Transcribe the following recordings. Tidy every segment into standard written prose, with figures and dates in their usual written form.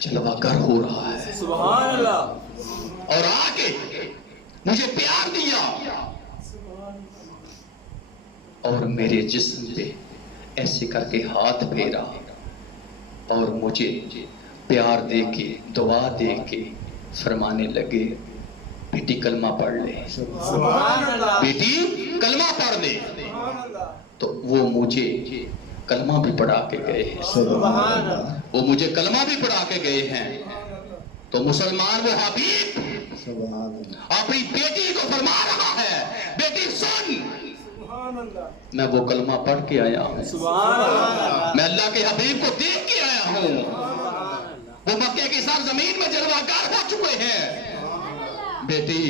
جلوہ گر ہو رہا ہے، سبحان اللہ، اور آ کے مجھے پیار دیا اور میرے جسم پہ ایسے کر کے ہاتھ پھیرا اور مجھے پیار دے کے دعا دے کے فرمانے لگے بیٹی کلمہ پڑھ لے، سبحان اللہ، بیٹی کلمہ پڑھ لے۔ سبحان اللہ، تو وہ مجھے کلمہ بھی پڑھا کے گئے ہیں، سبحان اللہ، وہ مجھے کلمہ بھی پڑھا کے گئے ہیں۔ تو مسلمان وہ حبیب اپنی بیٹی کو فرما رہا ہے، بیٹی سن، سبحان اللہ، میں وہ کلمہ پڑھ کے آیا ہوں، سبحان اللہ، میں اللہ کے حبیب کو دیکھ کے آیا ہوں، وہ مکے کی سرزمین میں جلوہ گر ہو چکے ہیں، بیٹی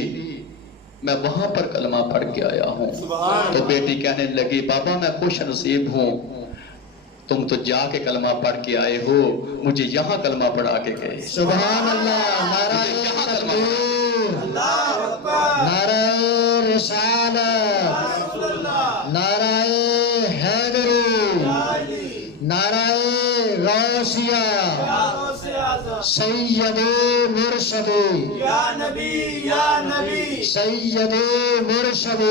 میں وہاں پر کلمہ پڑھ کے آیا ہوں۔ تو بیٹی کہنے لگی بابا میں خوش نصیب ہوں، تم تو جا کے کلمہ پڑھ کے آئے ہو، مجھے یہاں کلمہ پڑھا کے گئے۔ سبحان اللہ، نعرہ تکبیر، نعرہ رسالت، نعرہ حیدری، نعرہ غوثیہ، سید مرشد، یا نبی یا نبی، سید مرشد،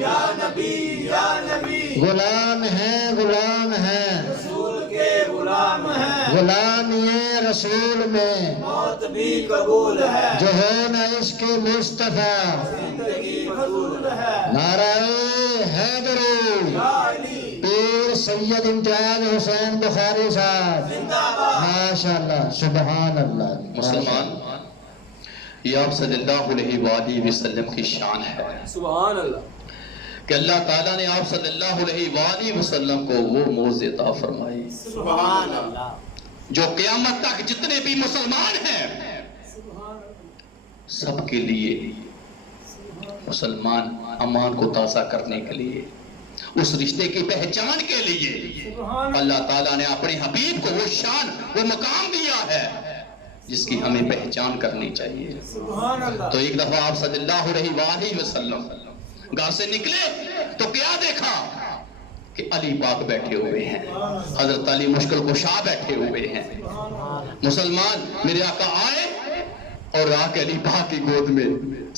یا نبی یا نبی، غلام ہیں غلام ہیں، رسول کے غلام ہیں، غلامی رسول میں موت بھی قبول ہے، جو ہے نا اس کے مصطفیٰ، زندگی فضول ہے، نعرہ حیدری، یا علی پیر سید امتیاز حسین بخاری صاحب، زندہ باد، ماشاءاللہ، سبحان اللہ۔ مسلمان یہ آپ صلی اللہ علیہ وآلہ وسلم کی شان ہے سبحان اللہ، کہ اللہ تعالیٰ نے آپ صلی اللہ علیہ وآلہ وسلم کو وہ موزے عطا فرمائی سبحان اللہ، جو قیامت تک جتنے بھی مسلمان ہیں سب کے لیے، مسلمان امان کو تازہ کرنے کے لیے، اس رشتے کی پہچان کے لیے اللہ تعالیٰ نے اپنے حبیب کو وہ شان وہ مقام دیا ہے جس کی ہمیں پہچان کرنی چاہیے۔ سبحان اللہ، تو ایک دفعہ آپ صلی اللہ علیہ وآلہ وسلم گھر سے نکلے تو کیا دیکھا کہ علی پاک بیٹھے ہوئے ہیں، حضرت علی مشکل کشا بیٹھے ہوئے ہیں۔ مسلمان میرے آقا آئے اور آ کے علی پاک کی گود میں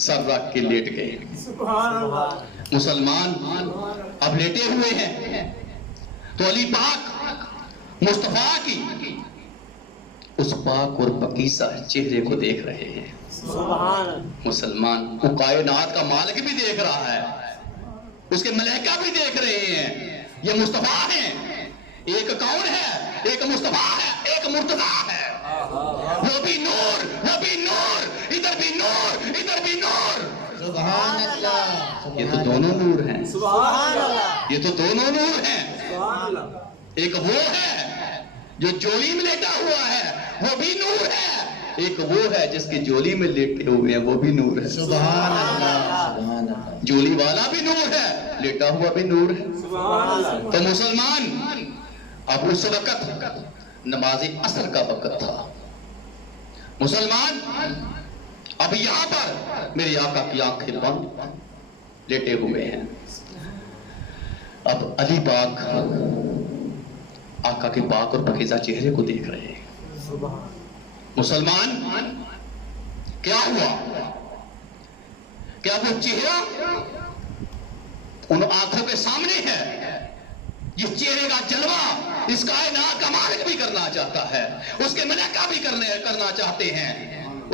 سر رکھ کے لیٹ گئے۔ سبحان اللہ، مسلمان اب لیٹے ہوئے ہیں تو علی پاک مصطفیٰ کی اس پاک اور پاکیزہ چہرے کو دیکھ رہے ہیں۔ سبحان اللہ، مسلمان وہ کائنات کا مالک بھی دیکھ رہا ہے، اس کے ملائکہ بھی دیکھ رہے ہیں، یہ مصطفیٰ ہیں، ایک کون ہے، ایک مصطفیٰ ہے، ایک مرتضیٰ ہے، وہ بھی نور، وہ بھی نور، ادھر بھی نور، ادھر بھی نور، سبحان اللہ، یہ تو دونوں نور ہیں، سبحان اللہ، یہ تو دونوں نور ہیں۔ سبحان اللہ، ایک وہ ہے جو جولی میں لیٹا ہوا ہے، وہ بھی نور ہے، ایک وہ ہے جس کی جولی میں لیٹے ہوئے ہیں، وہ بھی نور ہے۔ سبحان اللہ، سبحان اللہ، جولی والا بھی نور ہے، لیٹا ہوا بھی نور ہے۔ سبحان اللہ، تو مسلمان اب اس وقت نماز عصر کا وقت تھا، مسلمان اب یہاں پر میری آقا کی آنکھیں بند لیٹے ہوئے ہیں۔ اب علی پاک آقا کے پاک اور پاکیزہ چہرے کو دیکھ رہے ہیں۔ مسلمان کیا ہوا؟ کیا وہ چہرہ ان آنکھوں کے سامنے ہے؟ جس چہرے کا جلوہ اس کائنات کا مالک بھی کرنا چاہتا ہے، اس کے ملائکہ بھی کرنا چاہتے ہیں،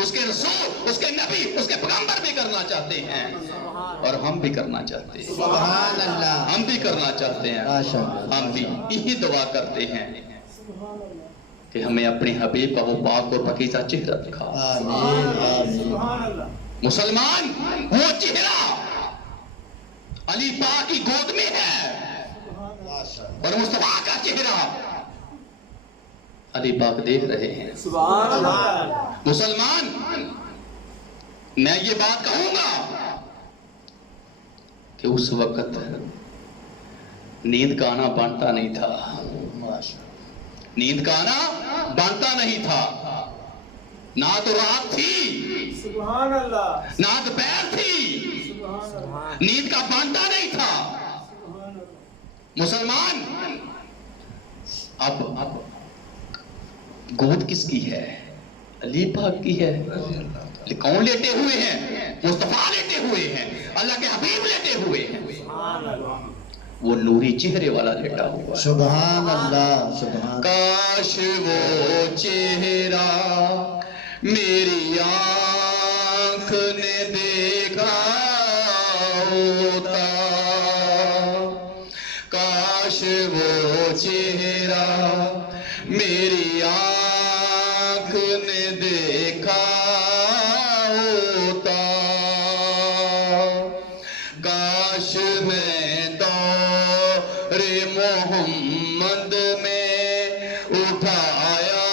اس کے رسول، اس کے نبی، اس کے پیغمبر بھی کرنا چاہتے ہیں، اور ہم بھی کرنا چاہتے ہیں، سبحان اللہ، ہم بھی کرنا چاہتے ہیں، ماشاءاللہ، ہم بھی یہی دعا کرتے ہیں کہ ہمیں اپنے حبیب کا وہ پاک اور پاکیزہ چہرہ دکھا۔ آمین آمین، سبحان اللہ، مسلمان وہ چہرہ علی پاک کی گود میں ہے، اور مصطفیٰ کا چہرہ علی پاک دیکھ رہے ہیں۔ سبحان اللہ، مسلمان میں یہ بات کہوں گا کہ اس وقت نیند کا آنا بانٹا نہیں تھا، نیند کا آنا بانٹا نہیں تھا، نہ تو رات تھی، سبحان اللہ، نہ دوپہر تھی، سبحان اللہ، نیند کا بانٹا نہیں تھا۔ مسلمان اب گود کس کی ہے؟ علی پاک کی ہے. کون لیٹے ہوئے ہیں؟ مصطفیٰ لیٹے ہوئے ہیں, اللہ کے حبیب لیٹے ہوئے ہیں, وہ نوری چہرے والا لیٹا ہوا ہے. سبحان اللہ سبحان. کاش وہ چہرہ میری آنکھ نے دیکھا ہوتا, کاش وہ چہرہ میری آنکھ نے دیکھا ہوتا, کاش میں دور محمد میں اٹھایا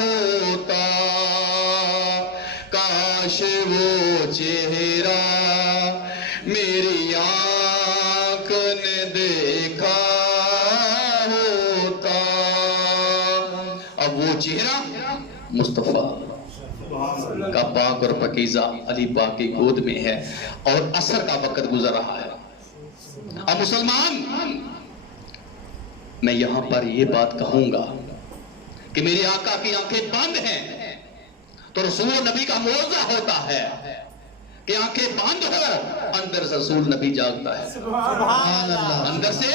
ہوتا, کاش وہ چہرہ میری آنکھ نے دیکھا ہوتا. اب وہ چہرہ مصطفیٰ کا پاک اور پاکیزہ علی پاک کی گود میں ہے اور عصر کا وقت گزر رہا ہے. اب مسلمان, میں یہاں پر یہ بات کہوں گا کہ میرے آقا کی آنکھیں بند ہیں تو رسول نبی کا معجزہ ہوتا ہے کہ آنکھیں بند ہو, اندر سے رسول نبی جاگتا ہے, سبحان اللہ. اندر سے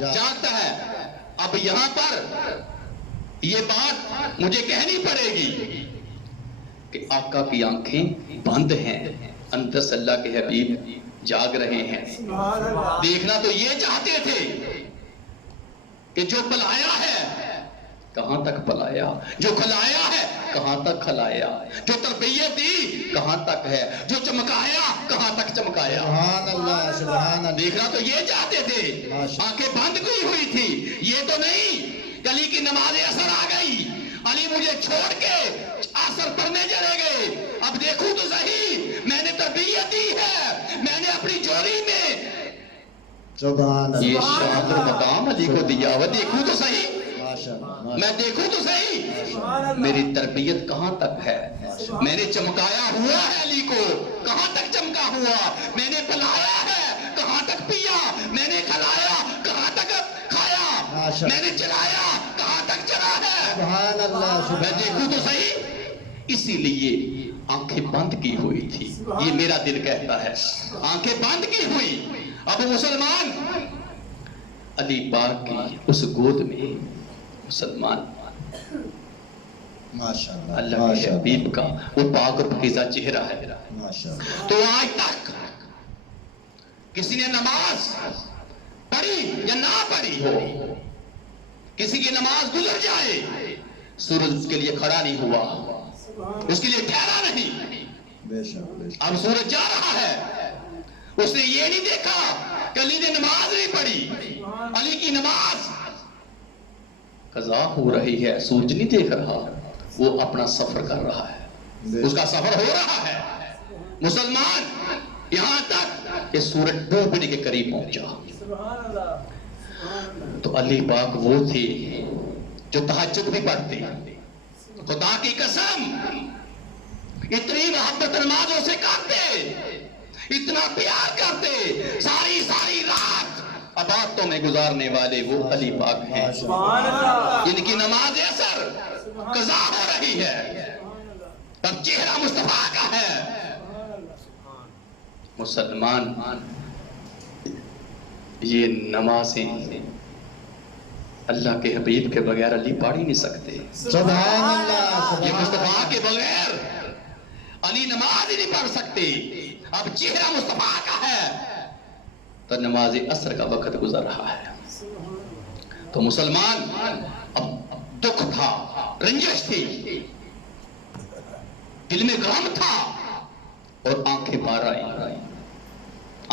جاگتا ہے. اب یہاں پر یہ بات مجھے کہنی پڑے گی کہ آقا کی آنکھیں بند ہیں, اندر سے اللہ کے حبیب جاگ رہے ہیں. دیکھنا تو یہ چاہتے تھے کہ جو پلایا ہے کہاں تک پلایا, جو کھلایا ہے کہاں تک کھلایا, جو تربیت دی کہاں تک ہے, جو چمکایا کہاں تک چمکایا. سبحان اللہ سبحان اللہ. دیکھنا تو یہ چاہتے تھے, آنکھیں بند کی ہوئی تھی. یہ تو نہیں کہ علی کی نماز اثر آ گئی, علی مجھے چھوڑ کے اثر پڑھنے چلے گئے. اب دیکھوں تو صحیح, میں نے تربیت دی ہے, میں نے اپنی جوڑی میں سبحان اللہ. یہ شان اور مقام علی کو دیا ہوا. دیکھوں تو صحیح, ماشاءاللہ. میں دیکھوں تو صحیح, میری تربیت کہاں تک ہے, میں نے چمکایا ہوا ہے علی کو کہاں تک چمکا ہوا, میں نے پلایا ہے کہاں تک پیا, میں نے کھلایا کہاں تک کھایا, میں نے چلایا کہاں تک چلا ہے. سبحان اللہ. میں دیکھوں تو صحیح. اسی لیے آنکھیں بند کی ہوئی تھی, یہ میرا دل کہتا ہے, آنکھیں بند کی ہوئی. اب مسلمان علی پاک کی اس گود میں مسلمان ماشاءاللہ اللہ کے حبیب کا وہ پاک اور پاکیزہ چہرہ ہے. ماشاءاللہ. تو آج تک کسی نے نماز پڑھی یا نہ پڑھی ہو, کسی کی نماز گزر جائے, سورج اس کے لیے کھڑا نہیں ہوا, اس کے لیے ٹھہرا نہیں. بے شک بے شک. اب سورج جا رہا ہے, اس نے یہ نہیں دیکھا کہ علی نے نماز نہیں پڑھی, علی کی نماز قضا ہو رہی ہے, سورج نہیں دیکھ رہا, وہ اپنا سفر کر رہا ہے, اس کا سفر ہو رہا ہے. مسلمان یہاں تک کہ سورج ڈوبنے کے قریب پہنچا تو علی پاک وہ تھے جو تہجد بھی پڑھتے. خدا کی قسم اتنی محبت نمازوں سے کرتے, اتنا پیار کرتے, ساری ساری رات عبادتوں میں گزارنے والے وہ علی پاک ہیں جن کی نماز اثر قضا ہو رہی ہے اور چہرہ مصطفیٰ کا ہے. مسلمان یہ نمازیں اللہ کے حبیب کے بغیر علی پڑھ ہی نہیں سکتے. سبحان اللہ. یہ مصطفیٰ کے بغیر علی نماز ہی نہیں پڑھ سکتے. اب چہرہ مصطفیٰ کا ہے تو نماز عصر کا وقت گزر رہا ہے. تو مسلمان اب دکھ تھا, رنجش تھی, دل میں غم تھا اور آنکھیں بار آئی,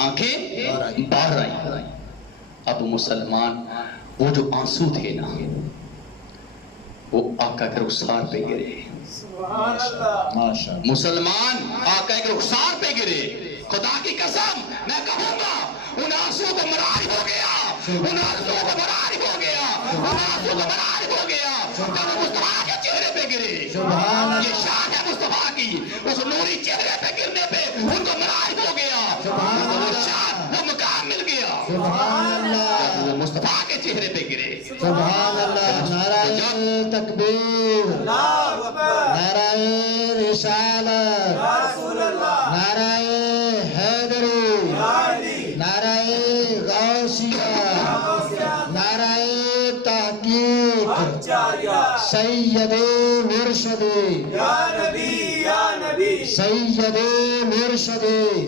آنکھیں بار آئی. اب مسلمان وہ جو آنسو تھے نا وہ آقا کے رخسار پہ گرے. ماشاءاللہ. مسلمان آقا کے رخسار پہ گرے. خدا کی قسم میں کہوں گا ان آنسو کو مرار ہو گیا, ان آنسو کو مرار ہو گیا, ان آنسو کو مرار ہو گیا جب مصطفیٰ کے چہرے پہ گرے. یہ شان ہے مصطفیٰ کی, اس نوری چہرے پہ گرنے پہ ان کو مرار ہو گیا, وہ شان وہ مقام مل گیا. سبحان اللہ. وہ مصطفیٰ کے چہرے پہ گرے. سبحان اللہ. نعرہ تکبیر. تکبیر اللہ اکبر نعرہ رسالت یا رسول اللہ نعرہ حیدری یا علی نعرہ غوثیہ غوثیہ نعرہ تحقیق اچاریہ سید مرشد یا نبی یا نبی سید مرشد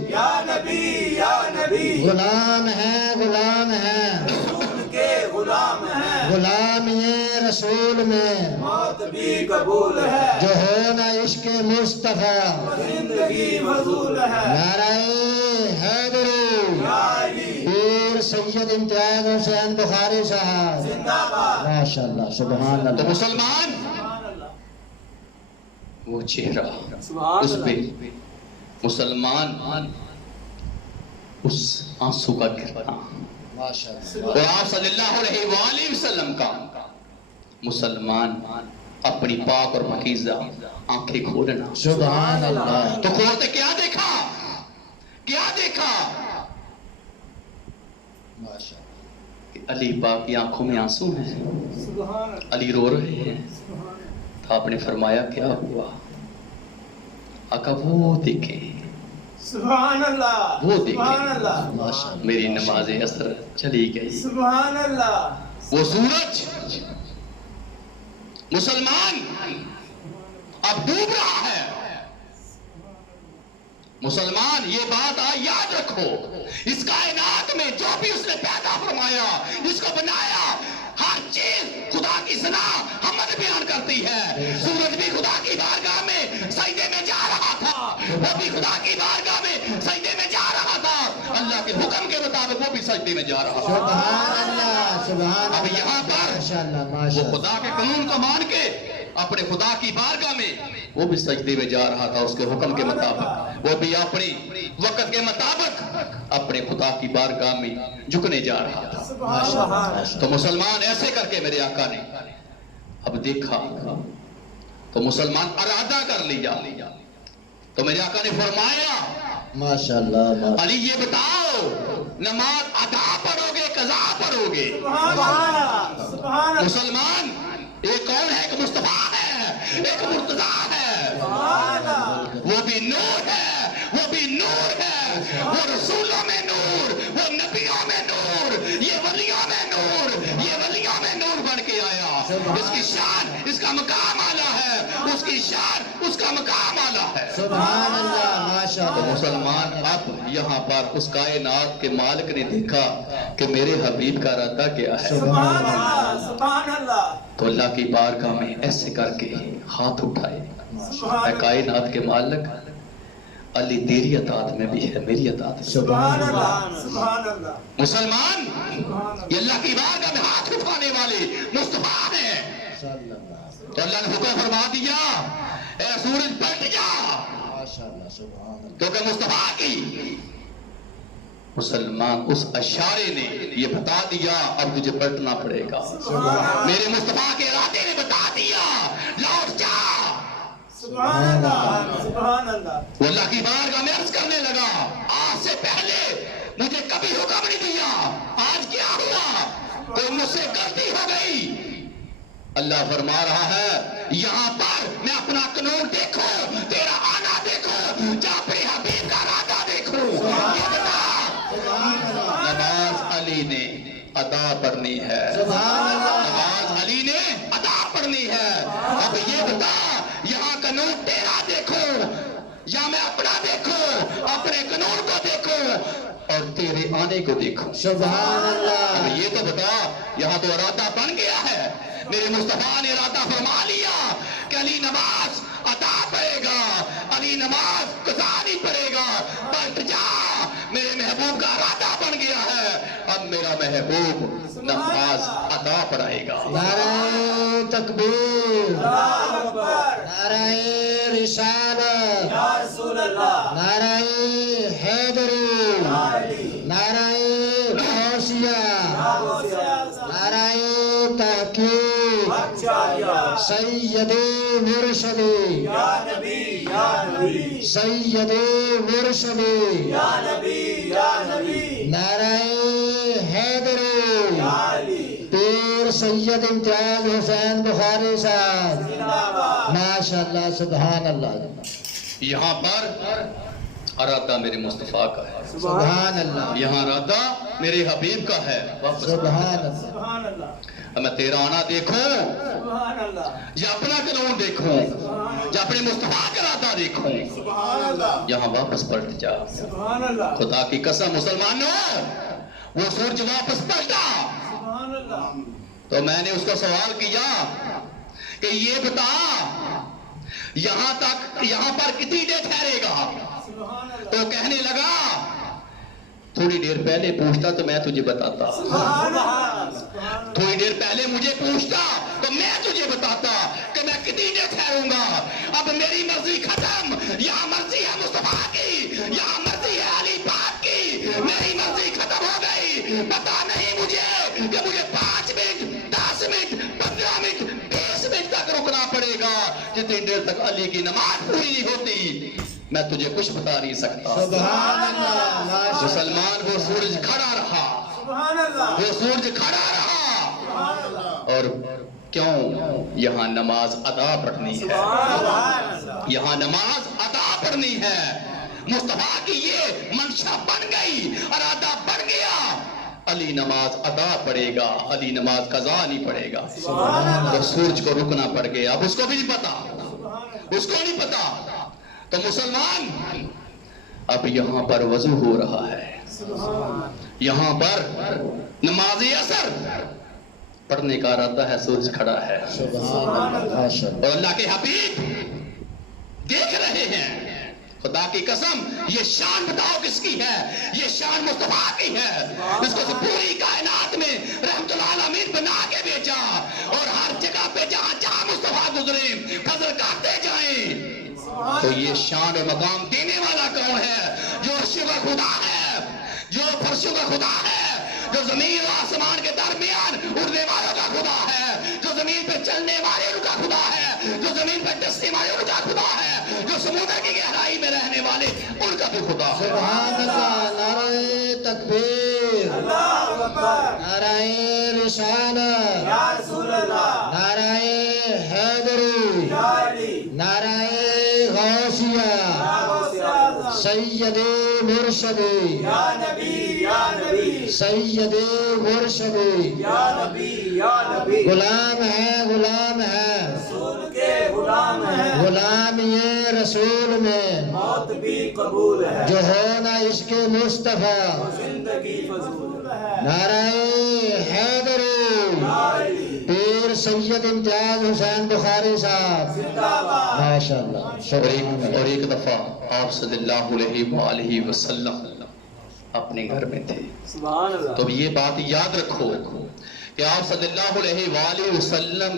یا نبی یا نبی غلام ہے غلام ہے رسول کے غلام ہیں غلام یہ رسول میں موت بھی قبول ہے جو ہو نہ عشق مصطفیٰ زندگی مضول ہے نعرہ حیدری یا علی پیر سید امتیاز حسین بخاری صاحب زندہ باد ماشاءاللہ سبحان تو اللہ مسلمان سبحان اللہ وہ چہرہ سبحان اس پہ اللہ مسلمان اس آنسو کا گرنا ماشاءاللہ اور آپ صلی اللہ علیہ وآلہ وسلم کا مسلمان اپنی پاک اور پاکیزہ آنکھیں کھولنا سبحان اللہ تو کھولتے کیا دیکھا کیا دیکھا ماشاءاللہ کہ علی پاک کی آنکھوں میں آنسو ہیں سبحان اللہ علی رو رہے ہیں تو آپ نے فرمایا کیا ہوا آقا وہ دیکھیں سبحان اللہ وہ دیکھیں۔ سبحان اللہ ماشاءاللہ میری نماز عصر چلی گئی سبحان اللہ وہ سورج مسلمان اب ڈوب رہا ہے مسلمان یہ بات یاد رکھو اس کائنات میں جو بھی اس نے پیدا فرمایا اس کو بنایا ہر چیز خدا کی ثنا حمد بیان کرتی ہے سورج بھی خدا کی بارگاہ میں سجدے میں جا رہا تھا وہ بھی خدا کی بارگاہ میں سجدے میں جا رہا تھا اللہ کے حکم کے مطابق وہ بھی سجدے میں جا رہا تھا سبحان اللہ سبحان اب اللہ یہاں پر ماشاءاللہ وہ ماشاءاللہ خدا کے قانون کو مان کے اپنے خدا کی بارگاہ میں وہ بھی سجدے میں جا رہا تھا اس کے حکم کے مطابق وہ بھی اپنی وقت کے مطابق اپنے خدا کی بارگاہ میں جھکنے جا رہا تھا سبحان اللہ تو مسلمان ایسے کر کے میرے آقا نے اب دیکھا تو مسلمان ارادہ کر لیا تو میرے آقا نے فرمایا ماشاءاللہ علی یہ بتاؤ نماز ادا پڑھو گے قضا پڑھو گے سبحان اللہ سبحان اللہ مسلمان ایک کون ہے ایک مصطفیٰ ہے ایک مرتضیٰ ہے سبحان اللہ وہ بھی نور ہے وہ بھی نور ہے وہ رسولوں میں نور وہ نبیوں میں نور یہ ولیوں میں نور یہ ولیوں میں نور بن کے آیا اس کی شان اس کا مقام اعلیٰ ہے اس کی شان اس کا مقام اعلیٰ ہے سبحان اللہ تو ماشاءاللہ مسلمان اب یہاں پر اس کائنات کے مالک نے دیکھا کہ میرے حبیب کا ارادہ کیا ہے سبحان اللہ سبحان اللہ تو اللہ کی بارگاہ میں ایسے کر کے ہاتھ اٹھائے اے سبحان اللہ کائنات کے مالک علی تیری اطاعت میں بھی ہے میری اطاعت میں سبحان اللہ سبحان اللہ مسلمان سبحان یہ اللہ کی بارگاہ میں ہاتھ اٹھانے والے مصطفیٰ ہیں تو اللہ نے حکم فرما دیا اے سورج پلٹ جا ماشاءاللہ سبحان اللہ کیونکہ مصطفیٰ کی مسلمان اس اشارے نے یہ بتا دیا اب تجھے پلٹنا پڑے گا میرے مصطفیٰ کے ارادے نے بتا دیا لوٹ جا سبحان اللہ سبحان اللہ وہ اللہ کی بارگاہ میں عرض کرنے لگا آج سے پہلے مجھے کبھی حکم نہیں دیا آج کیا ہوا کوئی مجھ سے غلطی ہو گئی اللہ فرما رہا ہے یہاں پر میں اپنا قانون دیکھو تیرا آنا دیکھو جا اپنے حبیب کا ارادہ دیکھو یہ بتا نماز علی نے ادا پڑھنی ہے نماز علی نے ادا پڑھنی ہے اب یہ بتا یہاں قانون تیرا دیکھو یا میں اپنا دیکھو اپنے قانون کو دیکھو اور تیرے آنے کو دیکھو سبحان اللہ اب یہ تو بتا یہاں تو ارادہ بن گیا ہے میرے مصطفیٰ نے ارادہ فرما لیا کہ علی نماز ادا پڑھے گا علی نماز قضا نہیں پڑھے گا پلٹ جا میرے محبوب کا ارادہ بن گیا ہے اب میرا محبوب نماز ادا پڑھائے گا نعرہ تکبیر اللہ اکبر نعرہ رسالت یا رسول اللہ نعرہ حیدری یا علی نعرہ غوثیہ یا غوثیہ نعرہ تحقیق اچاریہ سید مرشد یا نبی یا نبی سید مرشد یا نبی یا نبی نعرہ حیدری یا علی پیر سید امتیاز حسین بخاری صاحب زندہ باد ماشاءاللہ سبحان اللہ یہاں پر ارادہ میرے مصطفیٰ کا ہے، سبحان اللہ یہاں ارادہ میرے حبیب کا ہے. واپس سبحان اللہ سبحان اللہ اب میں تیرا آنا دیکھوں سبحان اللہ یا اپنا قانون دیکھوں یا اپنے مصطفیٰ کا ارادہ دیکھوں، سبحان اللہ یہاں واپس پلٹ جا. سبحان اللہ خدا کی قسم مسلمانوں، وہ سورج واپس پلٹا سبحان اللہ تو میں نے اس کو سوال کیا کہ یہ بتا یہاں پر کتنی دیر ٹھہرے گا؟ سبحان اللہ تو کہنے لگا تھوڑی دیر پہلے پوچھتا تو میں تجھے بتاتا، سبحان اللہ تھوڑی دیر پہلے مجھے پوچھتا تو میں تجھے بتاتا کہ میں کتنی دیر ٹھہروں گا. اب میری مرضی ختم، یہاں مرضی ہے مصطفیٰ کی، یہاں مرضی ہے علی پاک کی. میری مرضی ختم ہو گئی. پتا نہیں مجھے کہ مجھے 5 منٹ 10 منٹ 15 منٹ 20 منٹ تک رکنا پڑے گا. جتنی دیر تک علی کی نماز پوری نہیں ہوتی میں تجھے کچھ بتا نہیں سکتا. سبحان اللہ ماشاءاللہ مسلمان وہ سورج کھڑا رہا، سبحان اللہ وہ سورج کھڑا رہا. سبحان اللہ اور کیوں؟ یہاں نماز ادا پڑھنی ہے، سبحان اللہ یہاں نماز ادا پڑھنی ہے. مصطفیٰ کی یہ منشا بن گئی، ارادہ بن گیا. علی نماز ادا پڑے گا، علی نماز قضا نہیں پڑے گا. تو سورج کو رکنا پڑ گیا. اب اس کو بھی نہیں پتا، اس کو نہیں پتا. تو مسلمان اب یہاں پر وضو ہو رہا ہے، یہاں پر نماز اثر پڑھنے کا ارادہ ہے، سورج کھڑا ہے سبحان اللہ ماشاءاللہ اور اللہ کے حبیب دیکھ رہے ہیں. خدا کی قسم یہ شان بتاؤ کس کی ہے؟ یہ شان مصطفیٰ کی ہے، جس کو پوری کائنات میں رحمت العالمین بنا کے بیچا اور ہر جگہ پہ جہاں جہاں مصطفیٰ گزرے فضل کرتے جائیں. تو یہ شان اور مقام دینے والا کون ہے؟ جو عرشوں کا خدا ہے، جو فرشوں کا خدا ہے، جو زمین و آسمان کے درمیان اڑنے والوں کا خدا ہے، جو زمین پہ چلنے والے ان کا خدا ہے، جو زمین پہ ڈسنے والے ان کا خدا ہے، جو سمندر کی گہرائی میں رہنے والے ان کا بھی خدا ہے. سبحان اللہ نعرہ تکبیر اللہ اکبر نعرہ رسالت یا رسول اللہ نعرہ حیدری یا علی نعرہ غوثیہ یا غوث اعظم سید مرشد یا نبی یا نبی سید مرشد یا نبی یا نبی غلام ہے رسول کے غلام ہیں، غلام یہ رسول میں موت بھی قبول ہے، جو ہونا اس کے مصطفیٰ زندگی فضول ہے. نعرہ حیدری یا علی پیر سید امتیاز حسین بخاری صاحب زندہ باد ماشاءاللہ اور ایک دفعہ آپ صلی اللہ علیہ وآلہ وسلم اپنے گھر میں تھے. سبحان اللہ تو یہ بات یاد رکھو کہ آپ صلی اللہ علیہ وآلہ وسلم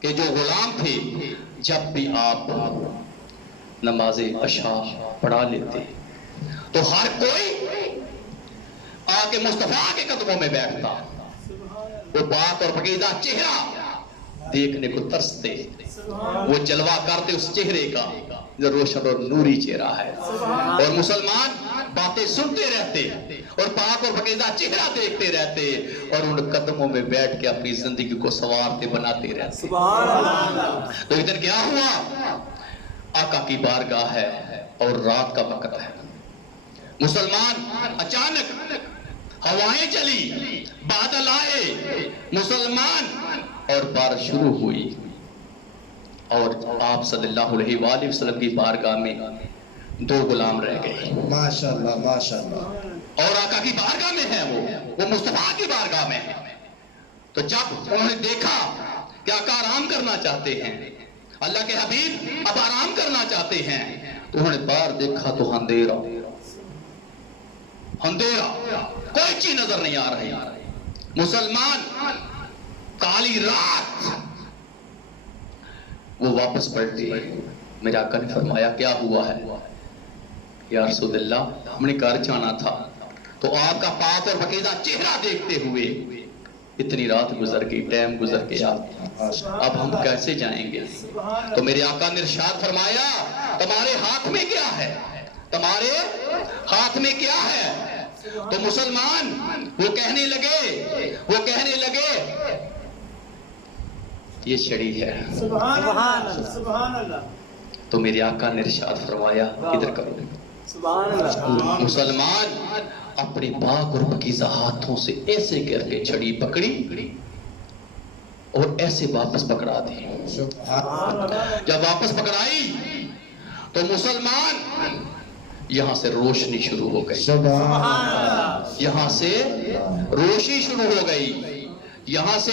کے جو غلام تھے جب بھی آپ نماز عشاء پڑھا لیتے تو ہر کوئی آ کے مصطفیٰ کے قدموں میں بیٹھتا. وہ بات اور پاکیزہ چہرہ دیکھنے کو ترستے، وہ جلوہ کرتے اس چہرے کا جو روشن اور نوری چہرہ ہے. اور مسلمان باتیں سنتے رہتے اور پاک اور پاکیزہ چہرہ دیکھتے رہتے اور ان قدموں میں بیٹھ کے اپنی زندگی کو سنوارتے بناتے رہتے. سبحان اللہ تو ادھر کیا ہوا؟ آقا کی بارگاہ ہے اور رات کا وقت ہے. مسلمان اچانک ہوائیں چلی، بادل آئے مسلمان اور بارش شروع ہوئی اور آپ صلی اللہ علیہ وآلہ وسلم کی بارگاہ میں 2 غلام رہ گئے. ماشاءاللہ ماشاءاللہ اور آقا کی بارگاہ میں ہے، وہ مصطفیٰ کی بارگاہ میں ہے. تو جب انہوں نے دیکھا کہ آقا آرام کرنا چاہتے ہیں، اللہ کے حبیب اب آرام کرنا چاہتے ہیں، تو انہوں نے باہر دیکھا تو اندھیرا، کوئی چیز نظر نہیں آ رہی. مسلمان کالی رات. وہ واپس پلٹے. میرے آقا نے فرمایا کیا ہوا ہے؟ یا رسول اللہ ہم نے گھر جانا تھا تو آپ کا پاک اور پاکیزہ چہرہ دیکھتے ہوئے اتنی رات گزر گئی، ٹائم گزر گیا، اب ہم کیسے جائیں گے؟ تو میرے آقا نے ارشاد فرمایا تمہارے ہاتھ میں کیا ہے؟ تمہارے ہاتھ میں کیا ہے؟ تو مسلمان وہ کہنے لگے یہ چھڑی ہے. سبحان اللہ سبحان اللہ تو میرے آقا نے ارشاد فرمایا ادھر کرو. سبحان اللہ مسلمان اپنے پاک اور پاکیزہ ہاتھوں سے ایسے کر کے چھڑی پکڑی اور ایسے واپس پکڑا دی. سبحان اللہ. جب واپس پکڑائی تو مسلمان یہاں سے روشنی شروع ہو گئی. سبحان اللہ. یہاں سے روشنی شروع ہو گئی. یہاں سے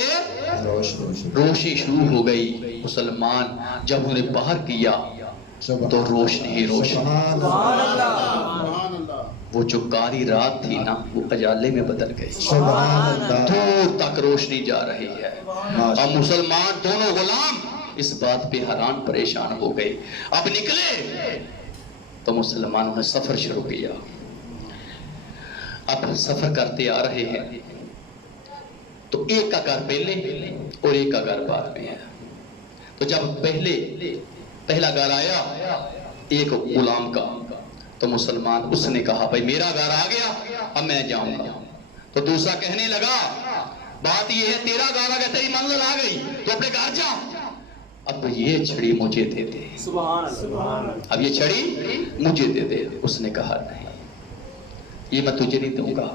روشنی شروع ہو گئی. مسلمان جب انہیں باہر کیا تو روشنی ہی روشنی. سبحان اللہ. وہ جو کاری رات تھی نا وہ اجالے میں بدل گئی. سبحان اللہ. دور تک روشنی جا رہی ہے. اب مسلمان دونوں غلام اس بات پہ حیران پریشان ہو گئے. اب نکلے تو مسلمانوں نے سفر شروع کیا. اب سفر کرتے آ رہے ہیں تو ایک کا گھر پہلے اور ایک کا گھر بعد میں ہے. تو جب پہلا گھر آیا ایک غلام کا تو مسلمان اس نے کہا بھائی میرا گھر آ گیا اب میں جاؤں گا. تو دوسرا کہنے لگا بات یہ ہے تیرا گھر آ گیا تیری منزل آ گئی تو اپنے گھر جا. اب یہ چھڑی مجھے دے دے. سبحان اللہ اب یہ چھڑی مجھے دے دے. اس نے کہا نہیں یہ میں تجھے نہیں دوں گا.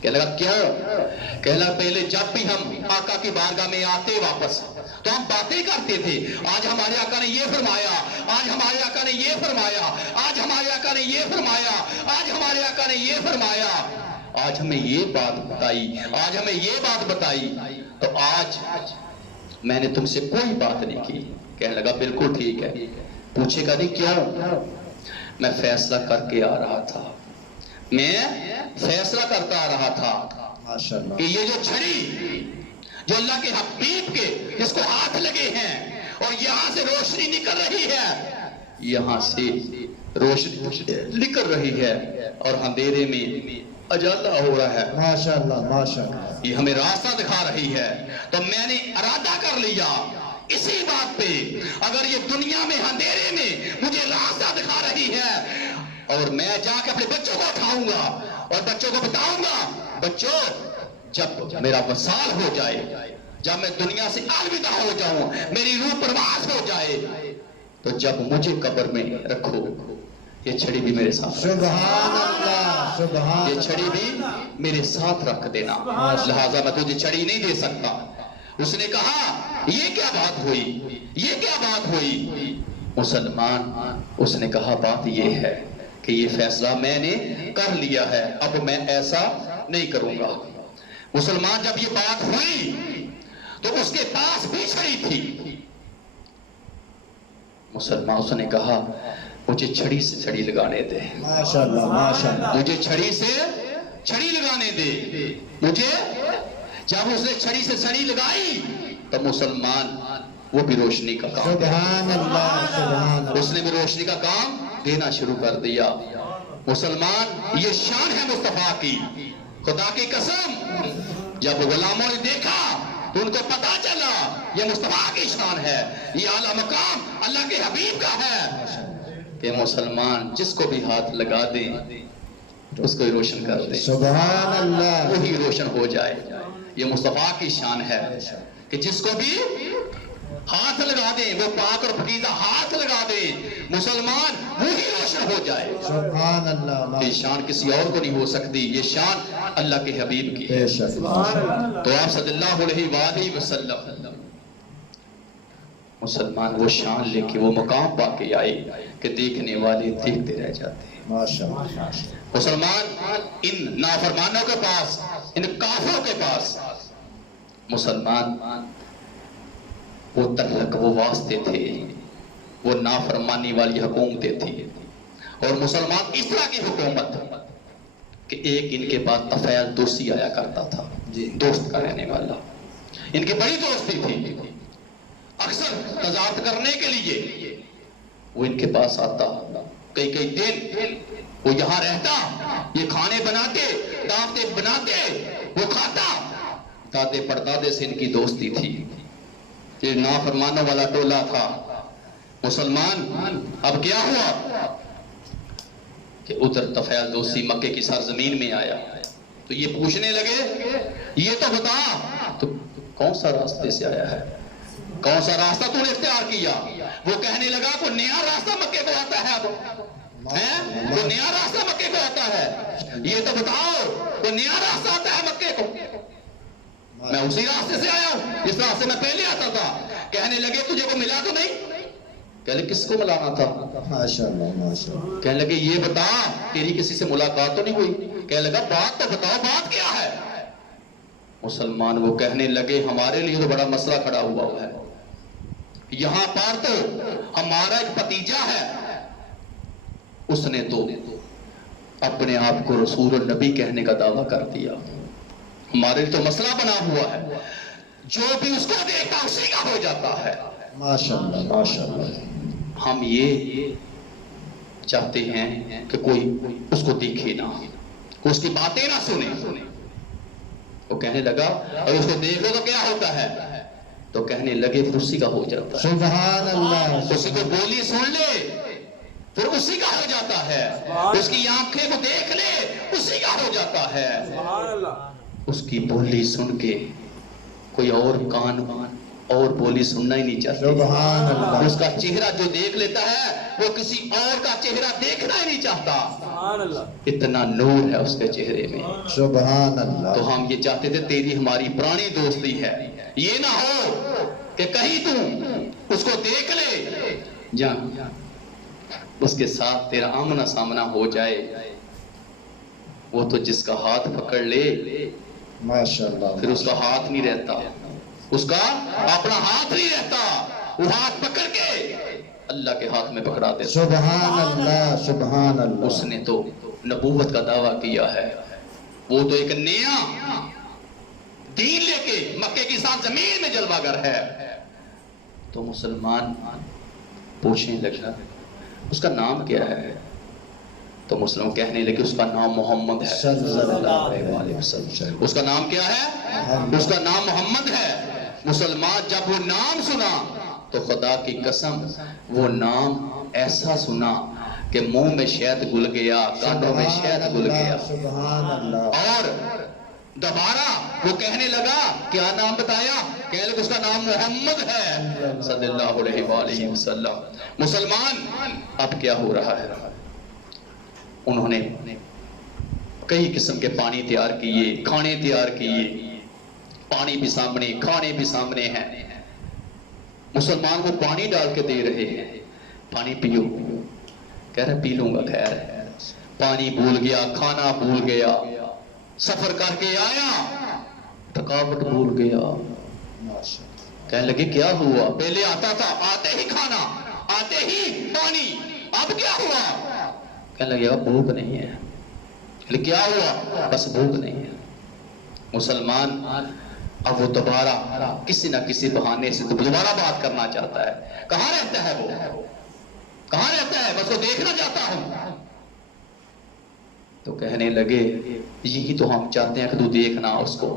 کہنے لگا کیوں؟ کہنے لگا پہلے جب بھی ہم آقا کی بارگاہ میں آتے واپس تو ہم باتیں کرتے تھے. آج ہمارے آقا نے یہ فرمایا, آج ہمارے آقا نے یہ فرمایا, آج ہمارے آقا نے یہ فرمایا, آج ہمارے آقا نے یہ فرمایا, آج ہمیں یہ بات بتائی, آج ہمیں یہ بات بتائی. تو آج میں نے تم سے کوئی بات نہیں کی. کہنے لگا بالکل ٹھیک ہے. پوچھے گا نہیں کیوں؟ میں فیصلہ کر کے آ رہا تھا, میں فیصلہ کرتا آ رہا تھا ماشاءاللہ. کہ یہ جو چھڑی جو اللہ کے حبیب کے جس کو ہاتھ لگے ہیں اور یہاں سے روشنی نکل رہی ہے, یہاں سے روشنی نکل رہی ہے اور اندھیرے میں اجالا ہو رہا ہے, ماشاءاللہ ماشاءاللہ. یہ ہمیں راستہ دکھا رہی ہے. تو میں نے ارادہ کر لیا اسی بات پہ اگر یہ دنیا میں اندھیرے میں مجھے راستہ دکھا رہی ہے اور میں جا کے اپنے بچوں کو اٹھاؤں گا اور بچوں کو بتاؤں گا بچوں جب میرا وصال ہو جائے, جب میں دنیا سے الوداع ہو جاؤں, میری روح پرواز ہو جائے تو جب مجھے قبر میں رکھو یہ چھڑی بھی میرے ساتھ, سبحان اللہ. سبحان یہ چھڑی بھی میرے ساتھ رکھ دینا, لہٰذا میں تجھے چھڑی نہیں دے سکتا. اس نے کہا یہ کیا بات ہوئی, یہ کیا بات ہوئی؟ مسلمان اس نے کہا بات یہ ہے کہ یہ فیصلہ میں نے کر لیا ہے, اب میں ایسا نہیں کروں گا. مسلمان جب یہ بات ہوئی تو اس کے پاس بھی چھڑی تھی. مسلمان اس نے کہا مجھے چھڑی سے چھڑی لگانے دے, ماشاءاللہ ماشاءاللہ. مجھے چھڑی سے چھڑی لگانے دے مجھے. جب اس نے چھڑی سے چھڑی لگائی تو مسلمان وہ بھی روشنی کا کام, سبحان اللہ. سبحان اللہ. اس نے بھی روشنی کا کام دینا شروع کر دیا. مسلمان یہ شان ہے مصطفیٰ کی, خدا کی قسم جب غلاموں نے دیکھا تو ان کو پتا چلا یہ مصطفیٰ کی شان ہے, یہ اعلیٰ مقام اللہ کے حبیب کا ہے کہ مسلمان جس کو بھی ہاتھ لگا دے اس کو ہی روشن کر دے, سبحان اللہ. وہی روشن ہو جائے. یہ مصطفیٰ کی شان ہے کہ جس کو بھی ہاتھ لگا دے وہ پاک اور پاکیزہ ہاتھ لگا دے مسلمان وہی روشن ہو جائے. سبحان اللہ. یہ شان کسی اور کو نہیں ہو سکتی, یہ شان اللہ کے حبیب کی ہے. بے شک. تو آپ صلی اللہ علیہ وآلہ وسلم مسلمان وہ شان لے کے وہ مقام پا کے آئے کہ دیکھنے والے دیکھتے رہ جاتے ہیں. ماشاءاللہ. مسلمان ان نافرمانوں کے پاس, ان کافروں کے پاس مسلمان وہ تلق وہ واسطے تھے, وہ نافرمانی والی حکومتیں تھی. اور مسلمان اس طرح کی حکومت کہ ایک ان کے پاس طفیل دوسی آیا کرتا تھا, دوست کا رہنے والا, ان کی بڑی دوستی تھی. اکثر تجارت کرنے کے لیے وہ ان کے پاس آتا, کئی کئی دن وہ یہاں رہتا, یہ کھانے بناتے, دعوتیں بناتے, وہ کھاتا. دادے پردادے سے ان کی دوستی تھی. یہ نافرمانوں والا ٹولہ تھا. مسلمان اب کیا ہوا کہ ادھر طفیل دوسی مکے کی سرزمین میں آیا تو یہ پوچھنے لگے یہ تو بتا تو کون سا راستے سے آیا ہے, کون سا راستہ تو نے اختیار کیا؟ وہ کہنے لگا کوئی نیا راستہ مکے کو آتا ہے اب، کوئی نیا راستہ مکے کو آتا ہے، یہ تو بتاؤ کوئی نیا راستہ آتا ہے مکے کو؟ میں اسی راستے سے آیا ہوں جس راستے میں پہلے آتا تھا۔ کہنے لگے تجھے کو ملا تو نہیں؟ کہنے لگے کس کو ملانا تھا؟ ماشاءاللہ ماشاءاللہ. کہنے لگے یہ بتا تیری کسی سے ملاقات تو نہیں ہوئی؟ کہنے لگا بات تو بتاؤ، بات کیا ہے؟ مسلمان وہ کہنے لگے ہمارے لیے تو بڑا مسئلہ کھڑا ہوا ہے، یہاں پر تو ہمارا ایک بھتیجا ہے، اس نے تو اپنے آپ کو رسول اور نبی کہنے کا دعویٰ کر دیا، ہمارے لیے تو مسئلہ بنا ہوا ہے، جو بھی اس کو دیکھتا اسی کا ہو جاتا ہے۔ ماشاءاللہ ماشاءاللہ. ہم یہ چاہتے ہیں کہ کوئی اس کو دیکھے نہ، کوئی اس کی باتیں نہ سنے۔ وہ کہنے لگا اور اس کو دیکھو تو کیا ہوتا ہے؟ تو کہنے لگے پھر اسی کا ہو جاتا ہے، سبحان اللہ. اسی کو بولی سن لے پھر اسی کا ہو جاتا ہے، اس کی آنکھیں کو دیکھ لے اسی کا ہو جاتا ہے، سبحان اللہ، اس کی بولی سن کے کوئی اور کان اور بولی سننا ہی نہیں چاہتا، سبحان اللہ. اس کا چہرہ جو دیکھ لیتا ہے وہ کسی اور کا چہرہ دیکھنا ہی نہیں چاہتا، سبحان اللہ، اتنا نور ہے اس کے چہرے میں۔ سبحان اللہ. تو ہم یہ چاہتے تھے تیری ہماری پرانی دوستی ہے، یہ نہ ہو کہ کہیں تو اس کو دیکھ لے جان اس کے ساتھ تیرا آمنا سامنا ہو جائے، وہ تو جس کا ہاتھ پکڑ لے ماشاءاللہ. پھر اس کا ہاتھ نہیں رہتا، اس کا اپنا ہاتھ نہیں رہتا، وہ ہاتھ پکڑ کے اللہ کے ہاتھ میں پکڑا دیتا۔ سبحان اللہ سبحان اللہ. اس نے تو نبوت کا دعویٰ کیا ہے، وہ تو ایک نیا دین لے کے مکے کی ساتھ زمین میں جلوہ گر ہے۔ تو مسلمان پوچھنے لگا اس کا نام کیا ہے؟ تو مسلم کہنے لگے اس کا نام محمد ہے صلی اللہ علیہ وسلم۔ اس کا نام کیا ہے؟ اس کا نام محمد ہے۔ مسلمان جب وہ نام سنا تو خدا کی قسم وہ نام ایسا سنا کہ منہ میں شہد گل گیا، کانوں میں شہد گل گیا، سبحان اللہ. اور دوبارہ وہ کہنے لگا کیا نام بتایا؟ کہنے لگا اس کا نام محمد ہے صلی اللہ علیہ وآلہ وسلم۔ مسلمان اب کیا ہو رہا ہے؟ انہوں نے کئی قسم کے پانی تیار کیے، کھانے تیار کیے، پانی بھی سامنے، کھانے بھی سامنے ہیں۔ مسلمان کو پانی ڈال کے دے رہے ہیں، پانی پیو، کہہ رہے پی لوں گا، خیر ہے۔ پانی بھول گیا، کھانا بھول گیا، سفر کر کے آیا تھکاوٹ بھول گیا، کہنے لگے کیا ہوا؟ پہلے آتا تھا آتے ہی کھانا، آتے ہی پانی، اب کیا ہوا؟ کہنے لگے اب بھوک نہیں ہے۔ لیکن کیا ہوا؟ بس بھوک نہیں ہے۔ مسلمان اب وہ دوبارہ کسی نہ کسی بہانے سے دوبارہ بات کرنا چاہتا ہے۔ کہاں رہتا ہے وہ؟ کہاں رہتا ہے؟ بس وہ دیکھنا چاہتا ہوں۔ تو کہنے لگے یہی تو ہم چاہتے ہیں کہ تو دیکھنا اس کو،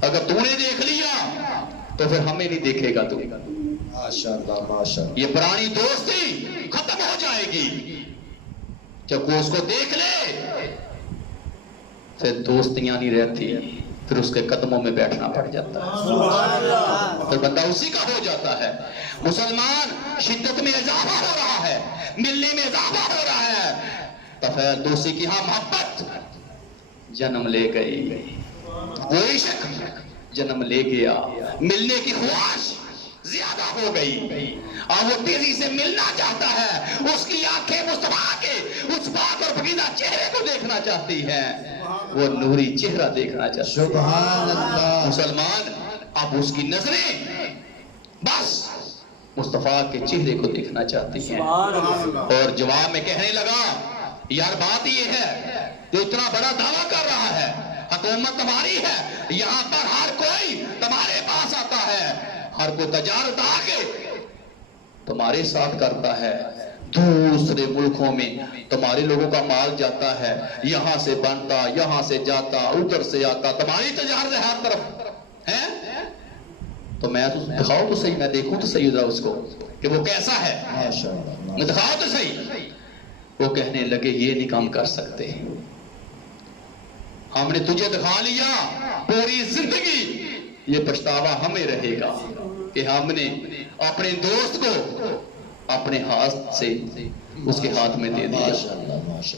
اگر تو نے دیکھ لیا تو پھر ہمیں نہیں دیکھے گا تو۔ ماشاءاللہ ماشاءاللہ. یہ پرانی دوستی ختم ہو جائے گی جب وہ اس کو دیکھ لے، پھر دوستیاں نہیں رہتی، پھر اس کے قدموں میں بیٹھنا پڑ جاتا ہے، سبحان اللہ، پھر بندہ اسی کا ہو جاتا ہے۔ مسلمان شدت میں اضافہ ہو رہا ہے، ملنے میں اضافہ ہو رہا ہے، تفیل دوستی کی ہاں محبت جنم لے گئی، وہ عشق جنم لے گیا، ملنے کی خواہش زیادہ ہو گئی، اور وہ تیزی سے ملنا چاہتا ہے، اس کی آنکھیں مصطفیٰ کے اس پاک اور پاکیزہ چہرے کو دیکھنا چاہتی ہیں، وہ نوری چہرہ دیکھنا چاہتا ہے۔ سبحان اللہ. مسلمان اب اس کی نظریں بس مصطفیٰ کے چہرے کو دیکھنا چاہتی ہیں، سبحان اللہ، اور جواب میں کہنے لگا یار بات یہ ہے جو اتنا بڑا دعویٰ کر رہا ہے، حکومت تمہاری ہے، یہاں پر ہر کوئی تمہارے پاس آتا ہے، ہر کوئی تجارت آ کے تمہارے ساتھ کرتا ہے، دوسرے ملکوں میں تمہارے لوگوں کا مال جاتا ہے، یہاں سے بنتا، یہاں سے جاتا، ادھر سے آتا، تمہاری تجارت ہے ہر طرف ہے، تو میں تو دکھاؤ تو صحیح، میں دیکھوں تو صحیح ذرا اس کو کہ وہ کیسا ہے، ماشاءاللہ. میں دکھاؤ تو صحیح۔ وہ کہنے لگے یہ نہیں کام کر سکتے، ہم نے تجھے دکھا لیا، پوری زندگی یہ پچھتاوا ہمیں رہے گا، کہ ہم نے اپنے دوست کو اپنے ہاتھ سے اس کے ہاتھ میں دے دیا.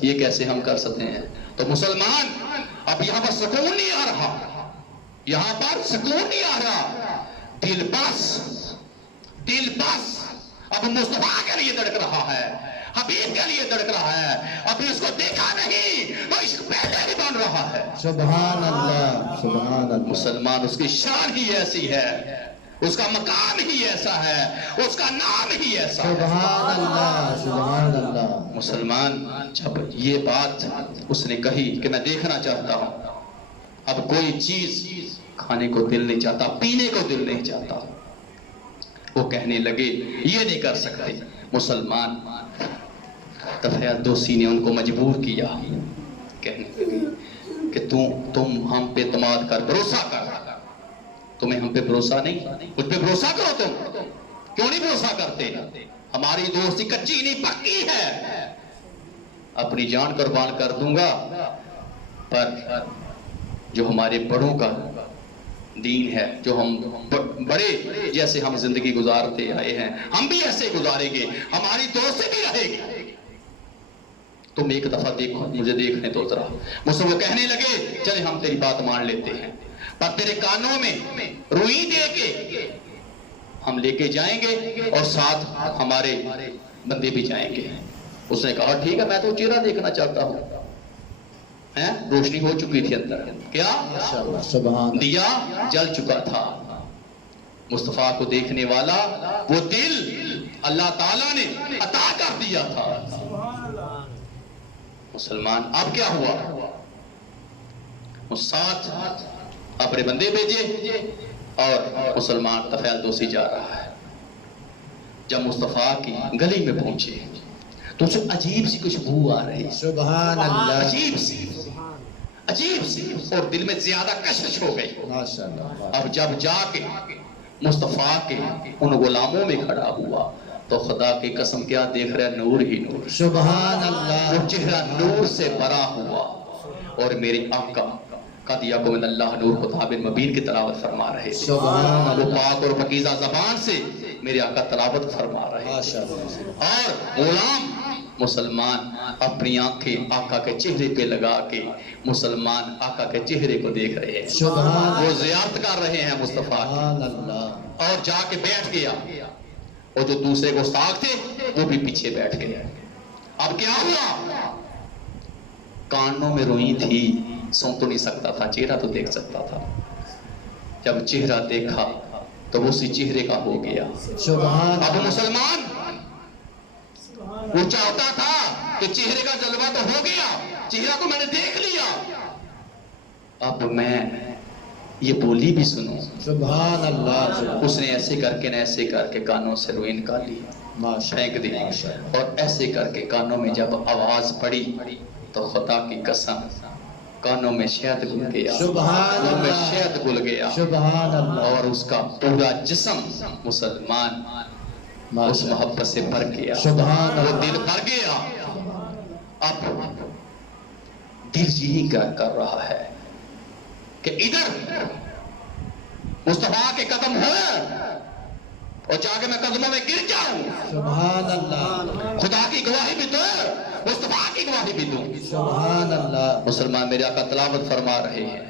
یہ کیسے ہم کر سکتے ہیں؟ تو مسلمان اب یہاں پر سکون نہیں آ رہا, یہاں پر سکون نہیں آ رہا. دل بس اب مصطفیٰ کے لیے دھڑک رہا ہے, حبیب کے لیے دھڑک رہا ہے. ابھی اس کو دیکھا نہیں تو عشق پہلے ہی بن رہا ہے. سبحان اللہ, سبحان اللہ. مسلمان اس کی شان ہی ایسی ہے, اس کا مقام ہی ایسا ہے, اس کا نام ہی ایسا ہے. سبحان اللہ, سبحان اللہ. مسلمان جب یہ بات اس نے کہی کہ میں دیکھنا چاہتا ہوں, اب کوئی چیز کھانے کو دل نہیں چاہتا, پینے کو دل نہیں چاہتا. وہ کہنے لگے یہ نہیں کر سکتے. مسلمان طفیل دوسی نے ان کو مجبور کیا, کہنے لگے کہ تم ہم پہ اعتماد کر, بھروسہ کر. تمہیں ہم پہ بھروسہ نہیں, مجھ پہ بھروسہ کرو. تم کیوں نہیں بھروسہ کرتے؟ ہماری دوستی کچی نہیں پکی ہے, اپنی جان قربان کر دوں گا, پر جو ہمارے بڑوں کا دین ہے, جو ہم بڑے جیسے ہم زندگی گزارتے آئے ہیں, ہم بھی ایسے گزاریں گے, ہماری دوستی بھی رہے گی. تم ایک دفعہ دیکھو, مجھے دیکھنے تو ذرا. مجھ سے وہ کہنے لگے چلے ہم تیری بات مان لیتے ہیں, پر تیرے کانوں میں روئی دے کے ہم لے کے جائیں گے اور ساتھ ہمارے بندے بھی جائیں گے. اس نے کہا ٹھیک ہے, میں تو چہرہ دیکھنا چاہتا ہوں. روشنی ہو چکی تھی اندر, کیا سبحان دیا جل چکا تھا. مصطفیٰ کو دیکھنے والا وہ دل اللہ تعالیٰ نے عطا کر دیا تھا. مسلمان اب کیا ہوا؟ اس ساتھ اپنے بندے بھیجے اور مسلمان طفیل دوسی جا رہا ہے. جب مصطفیٰ کی گلی میں پہنچے تو اسے عجیب سی کچھ بو آ رہی, سبحان اللہ, عجیب سی, اور دل میں زیادہ کشش ہو گئی. ماشاءاللہ. اب جب جا کے مصطفیٰ کے ان غلاموں میں کھڑا ہوا تو خدا کی قسم کیا دیکھ رہا ہے, نور ہی نور. سبحان اللہ. وہ چہرہ نور سے بھرا ہوا اور میرے آقا قد یکن اللہ نور کتاب مبین کی تلاوت فرما رہے تھے. وہ پاک اور پاکیزہ زبان سے میرے آقا تلاوت فرما رہے تھے, اور غلام مسلمان اپنی آنکھیں آقا کے چہرے پہ لگا کے مسلمان آقا کے چہرے کو دیکھ رہے ہیں. وہ زیارت کر رہے ہیں مصطفیٰ کی, اور جا کے بیٹھ گیا. اور جو دوسرے گستاخ تھے وہ بھی پیچھے بیٹھ گئے. اب کیا ہوا؟ کانوں میں روئی تھی, سن تو نہیں سکتا تھا, چہرہ تو دیکھ سکتا تھا. جب چہرہ دیکھا تو اسی چہرے کا ہو گیا. اب مسلمان وہ چاہتا تھا کہ چہرے کا جلوہ تو ہو گیا, چہرہ تو میں نے دیکھ لیا, اب میں یہ بولی بھی سنوں. سبحان اللہ. اس نے ایسے کر کے ایسے کر کے کانوں سے روئی نکالی, پھینک دی, اور ایسے کر کے کانوں میں جب آواز پڑی تو خدا کی قسم کانوں میں شہد گل گیا, کانوں میں شہد گل گیا, اور اس کا پورا جسم مسلمان اس محبت سے بھر گیا, وہ دل بھر گیا. اب دل یہی کر رہا ہے کہ ادھر مصطفیٰ کے قدم ہو اور جا کے میں قدموں میں گر جاؤں. سبحان اللہ. خدا کی گواہی بھی دو, مصطفیٰ کی گواہی بھی دو. سبحان اللہ. مسلمان میرے آقا تلاوت فرما رہے ہیں,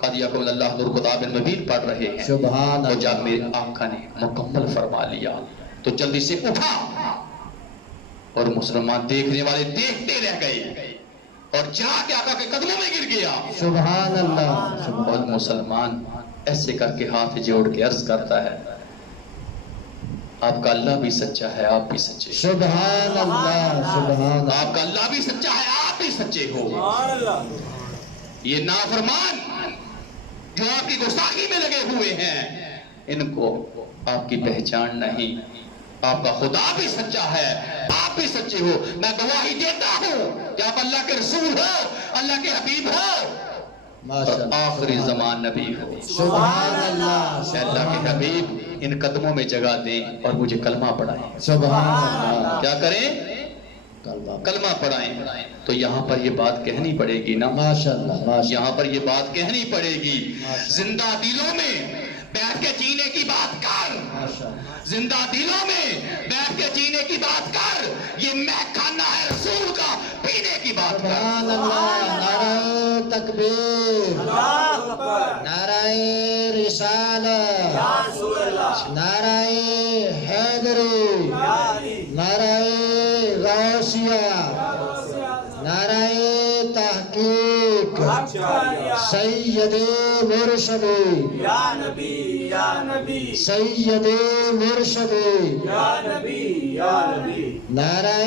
قد یکن اللہ نور کتاب مبین پڑھ رہے ہیں. سبحان اللہ. اور جب میرے آقا نے مکمل فرما لیا تو جلدی سے اٹھا, اور مسلمان دیکھنے والے دیکھتے رہ گئے, اور جا کے آقا کے قدموں میں گر گیا. سبحان اللہ. اور مسلمان ایسے کر کے ہاتھ جوڑ کے عرض کرتا ہے آپ کا اللہ بھی سچا ہے, آپ بھی سچے. سبحان اللہ. سبحان اللہ. آپ کا اللہ بھی سچا ہے, آپ بھی سچے ہو. یہ نافرمان جو آپ کی گستاخی میں لگے ہوئے ہیں, ان کو آپ کی پہچان نہیں. آپ کا خدا بھی سچا ہے, آپ بھی سچے ہو. میں گواہی دیتا ہوں کہ آپ اللہ کے رسول ہو, اللہ کے حبیب ہو, اور آخری زمان نبی ہو. سبحان اللہ. اللہ کے حبیب ان قدموں میں جگہ دیں اور مجھے کلمہ پڑھائیں. سبحان اللہ. کیا کریں؟ کلمہ پڑھائیں. تو یہاں پر یہ بات کہنی پڑے گی نا, ماشاءاللہ. یہاں پر یہ بات کہنی پڑے گی. زندہ دلوں میں بیٹھ کے جینے کی بات کر، ماشاءاللہ زندہ دلوں میں بیٹھ کے جینے کی بات کر، یہ مہکانا ہے رسول کا، پینے کی بات کر۔ سبحان اللہ، نعرہ تکبیر، اللہ اکبر، نعرہ رسالہ، یا رسول اللہ، نعرہ حیدری، یا علی، نعرہ غوثیہ، نعرہ تحقیق، سید مرشدی، یا نبی، یا نبی، سید مرشدی، یا نبی، یا نبی، نعرہ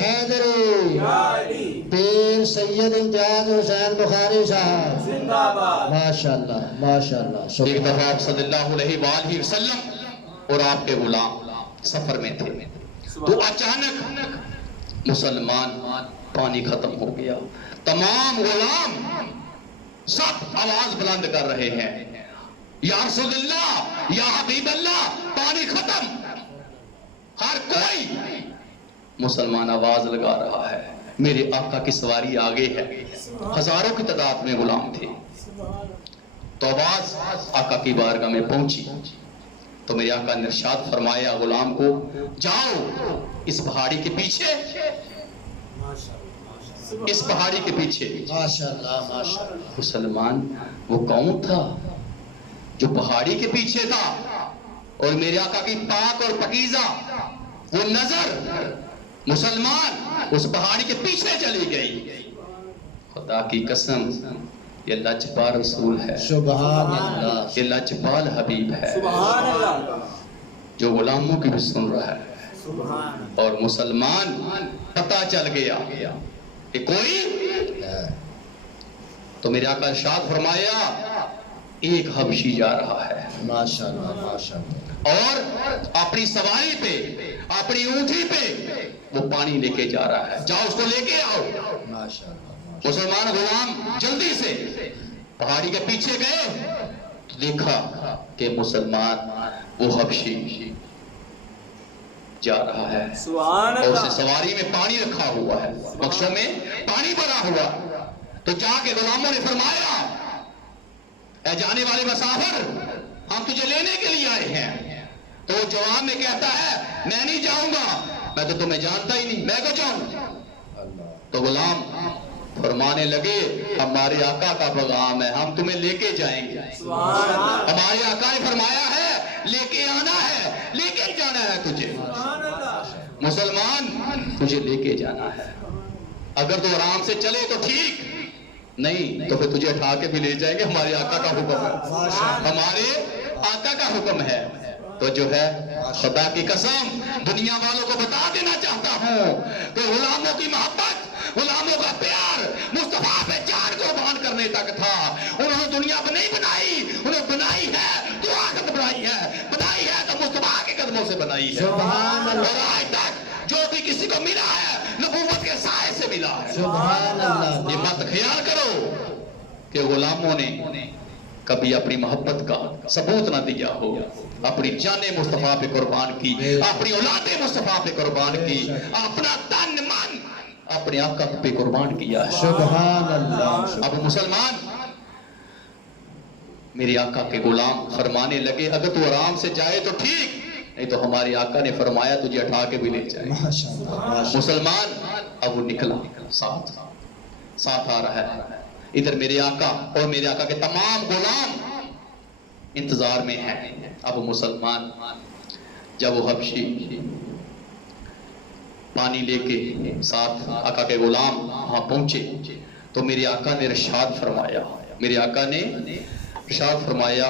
حیدری، یا علی، پیر سید امتیاز حسین بخاری صاحب، زندہ باد۔ ماشاءاللہ ماشاءاللہ۔ ایک دفعہ آپ صلی اللہ علیہ وآلہ وسلم اور آپ کے غلام سفر میں تھے، تو اچانک مسلمان پانی ختم ہو گیا، تمام غلام سب آواز بلند کر رہے ہیں، یا رسول اللہ، یا حبیب اللہ، پانی ختم۔ ہر کوئی مسلمان آواز لگا رہا ہے، میرے آقا کی سواری آگے ہے، ہزاروں کی تعداد میں غلام تھے، تو آواز آقا کی بارگاہ میں پہنچی، تو میرے آقا نے ارشاد فرمایا غلام کو، جاؤ اس پہاڑی کے پیچھے، اس پہاڑی کے پیچھے۔ ماشاءاللہ ماشاءاللہ۔ مسلمان وہ کون تھا جو پہاڑی کے پیچھے تھا، اور میرے آقا کی پاک اور پکیزہ وہ نظر مسلمان اس پہاڑی کے پیچھے چلی گئی۔ خدا کی قسم یہ لجپال رسول ہے، سبحان اللہ، یہ لجپال حبیب ہے، سبحان اللہ، جو غلاموں کی بھی سن رہا ہے، سبحان اور مسلمان پتہ چل گیا کہ کوئی، تو میرے آقا ارشاد فرمایا ایک حبشی جا رہا ہے ماشاءاللہ ماشاءاللہ، اور اپنی سواری پہ، اپنی اونٹی پہ وہ پانی لے کے جا رہا ہے، جاؤ اس کو لے کے آؤ۔ ماشاءاللہ۔ مسلمان غلام جلدی سے پہاڑی کے پیچھے گئے، تو دیکھا کہ مسلمان وہ حبشی جا رہا ہے، سبحان اور اسے اللہ، سواری میں پانی رکھا ہوا ہے، بخشوں میں پانی بھرا ہوا، تو جا کے غلاموں نے فرمایا اے جانے والے مسافر، ہم تجھے لینے کے لیے آئے ہیں، تو وہ جواب میں کہتا ہے میں نہیں جاؤں گا، میں تو تمہیں جانتا ہی نہیں، میں کو جاؤں۔ تو غلام فرمانے لگے ہمارے آقا کا پیغام ہے، ہم تمہیں لے کے جائیں گے، سبحان اللہ، ہمارے آقا نے فرمایا ہے لے کے آنا ہے، لے کے جانا ہے تجھے، سبحان اللہ، مسلمان تجھے لے کے جانا ہے، اگر تو آرام سے چلے تو ٹھیک، نہیں تو پھر تجھے اٹھا کے بھی لے جائیں گے، ہمارے آقا کا حکم ہے، ہمارے آقا کا حکم ہے۔ تو جو ہے خدا کی قسم دنیا والوں کو بتا دینا چاہتا ہوں کہ غلاموں کی محبت، غلاموں کا پیار مصطفیٰ پہ جان قربان کرنے تک تھا۔ انہوں نے دنیا پہ نہیں بنائی، انہوں بنائی ہے تو آخرت بنائی ہے تو مصطفیٰ کے قدموں سے بنائی ہے، سبحان اللہ، اور آج تک جو بھی کسی کو ملا ہے نبوت کے سائے سے ملا ہے۔ سبحان اللہ، یہ مت خیال کرو کہ غلاموں نے کبھی اپنی محبت کا ثبوت نہ دیا ہو، اپنی جانیں مصطفیٰ پہ قربان کی، اپنی اولادیں مصطفیٰ پہ قربان کی، اپنا تن من اپنے آقا پہ قربان کیا ہے۔ سبحان اللہ، اب مسلمان میرے آقا کے غلام فرمانے لگے اگر تو آرام سے جائے تو ٹھیک، نہیں تو ہمارے آقا نے فرمایا تجھے اٹھا کے بھی لے جائے۔ ماشاءاللہ ماشاءاللہ، مسلمان اب وہ نکلا، ساتھ آ رہا ہے، ادھر میرے آقا اور میرے آقا کے تمام غلام انتظار میں ہیں۔ اب مسلمان جب وہ حبشی پانی لے کے ساتھ آقا کے غلام وہاں پہنچے تو میرے آقا نے ارشاد فرمایا، میرے آقا نے ارشاد فرمایا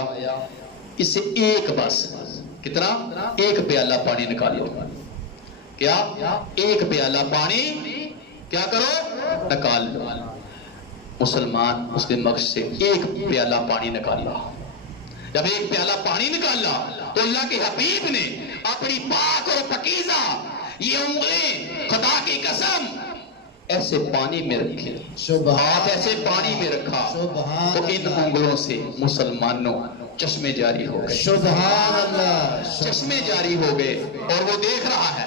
اسے ایک بس، کتنا؟ ایک پیالہ پانی نکالو، کیا؟ ایک پیالہ پانی کیا کرو؟ نکال لو۔ مسلمان اس کے مغز سے ایک پیالہ پانی نکالا، جب ایک پیالہ پانی نکالا تو اللہ کے حبیب نے اپنی پاک اور پکیزہ یہ انگلیں خدا کی قسم ایسے پانی میں رکھی، ہاتھ ایسے پانی میں رکھا، تو ان انگلوں سے مسلمانوں چشمے جاری ہو گئے، سبحان اللہ، چشمے جاری ہو گئے، اور وہ دیکھ رہا ہے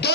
2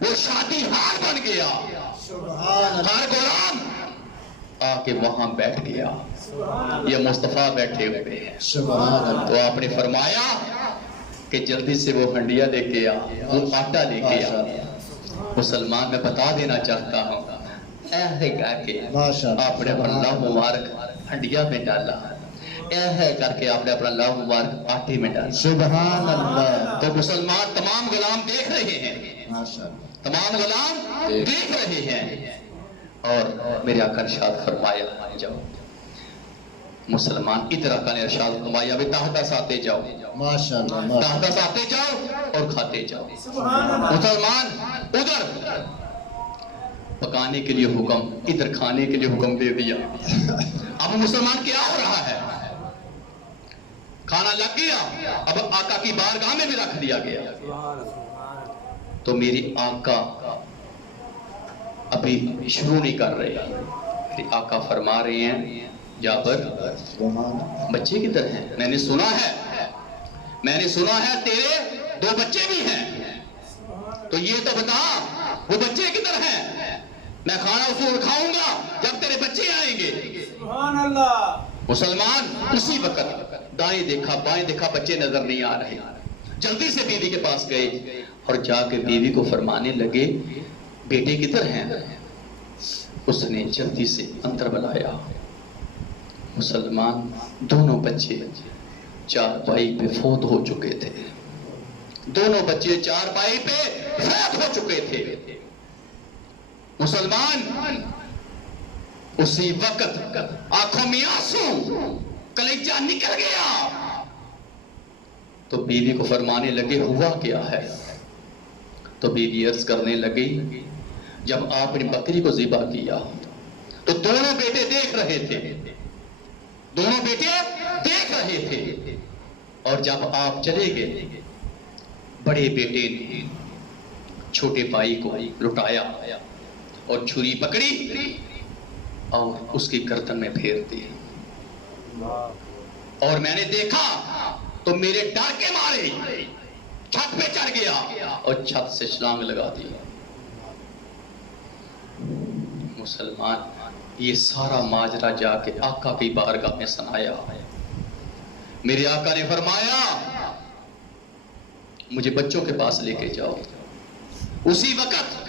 وہ شادی ہار بن گیا. سبحان اللہ. ہر غلام آ کے وہاں بیٹھ گیا. یہ مصطفیٰ بیٹھے ہوئے ہیں. سبحان اللہ. تو آپ نے فرمایا کہ جلدی سے وہ ہنڈیا لے کے آ, وہ آٹا لے کے آ. مسلمان میں بتا دینا چاہتا ہوں, ایسے کر کے ماشاء اللہ. آپ نے اپنا لہو مبارک ہنڈیا میں ڈالا, ایسے کر کے آپ نے اپنا لہو مبارک آٹے میں ڈالا. سبحان اللہ. تو مسلمان تمام غلام دیکھ رہے ہیں, ماشاء اللہ. تمام غلام دیکھ رہے ہیں. اور میرے آقا نے ارشاد فرمایا, جاؤ مسلمان ادھر آقا نے ارشاد فرمایا بھی تحت آتے جاؤ, ماشاء اللہ. تحت آتے جاؤ اور کھاتے جاؤ. سبحان اللہ. مسلمان ادھر پکانے کے لیے حکم, ادھر کھانے کے لیے حکم دے دیا. اب مسلمان کیا ہو رہا ہے, کھانا لگ گیا, اب آقا کی بارگاہ میں بھی رکھ دیا گیا. تو میری آقا ابھی شروع نہیں کر رہے. میری آقا فرما رہے ہیں, جابر بچے کدھر ہیں؟ میں نے سنا ہے تیرے 2 بچے بھی ہیں, تو یہ تو بتا وہ بچے کدھر ہیں؟ میں کھانا اصول کھاؤں گا جب تیرے بچے آئیں گے. سبحان اللہ. مسلمان اسی وقت دائیں دیکھا بائیں دیکھا, بچے نظر نہیں آ رہے. جلدی سے بیوی کے پاس گئے اور جا کے بیوی کو فرمانے لگے, بیٹے کدھر ہیں؟ اس نے جلدی سے اندر بلایا. مسلمان دونوں بچے چارپائی پہ فوت ہو چکے تھے. دونوں بچے چارپائی پہ فوت ہو چکے تھے. مسلمان اسی وقت آنکھوں میں آنسو, کلیجہ نکل گیا. تو بیوی کو فرمانے لگے ہوا کیا ہے؟ تو بیوی عرض کرنے لگی, جب آپ نے بکری کو ذبح کیا تو دونوں بیٹے دیکھ رہے تھے, اور جب آپ چلے گئے بڑے بیٹے نے چھوٹے بھائی کو لٹایا اور چھری پکڑی اور اس کی گردن میں پھیر دی. اور میں نے دیکھا تو میرے ڈر کے مارے چھت پہ چڑھ گیا اور چھت سے چھلانگ لگا دی. مسلمان یہ سارا ماجرا جا کے آقا کی بارگاہ میں سنایا. میرے آقا نے فرمایا مجھے بچوں کے پاس لے کے جاؤ. اسی وقت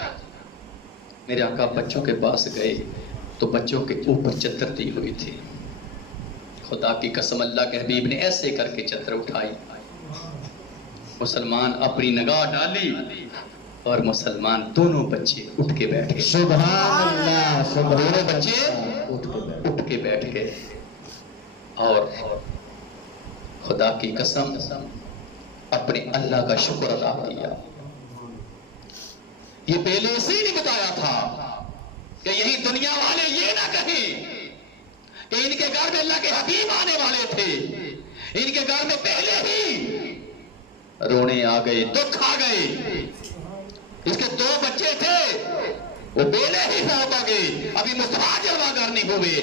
میرے آقا بچوں کے پاس گئے تو بچوں کے اوپر چادر دی ہوئی تھی. خدا کی قسم اللہ کے حبیب نے ایسے کر کے چادر اٹھائی, مسلمان اپنی نگاہ ڈالی اور مسلمان دونوں بچے اٹھ کے بیٹھ گئے. سبحان اللہ. دونوں بچے اٹھ کے بیٹھ گئے اور خدا کی قسم اپنے اللہ کا شکر ادا کیا. یہ پہلے سے ہی نہیں بتایا تھا کہ یہی دنیا والے یہ نہ کہیں کہ ان کے گھر میں اللہ کے حبیب آنے والے تھے. ان کے گھر میں پہلے ہی رونے آ گئے, دکھ آ گئے. اس کے 2 بچے تھے وہ پہلے ہی فوت ہو گئے, ابھی مصطفیٰ جلوہ گر نہیں ہوئے.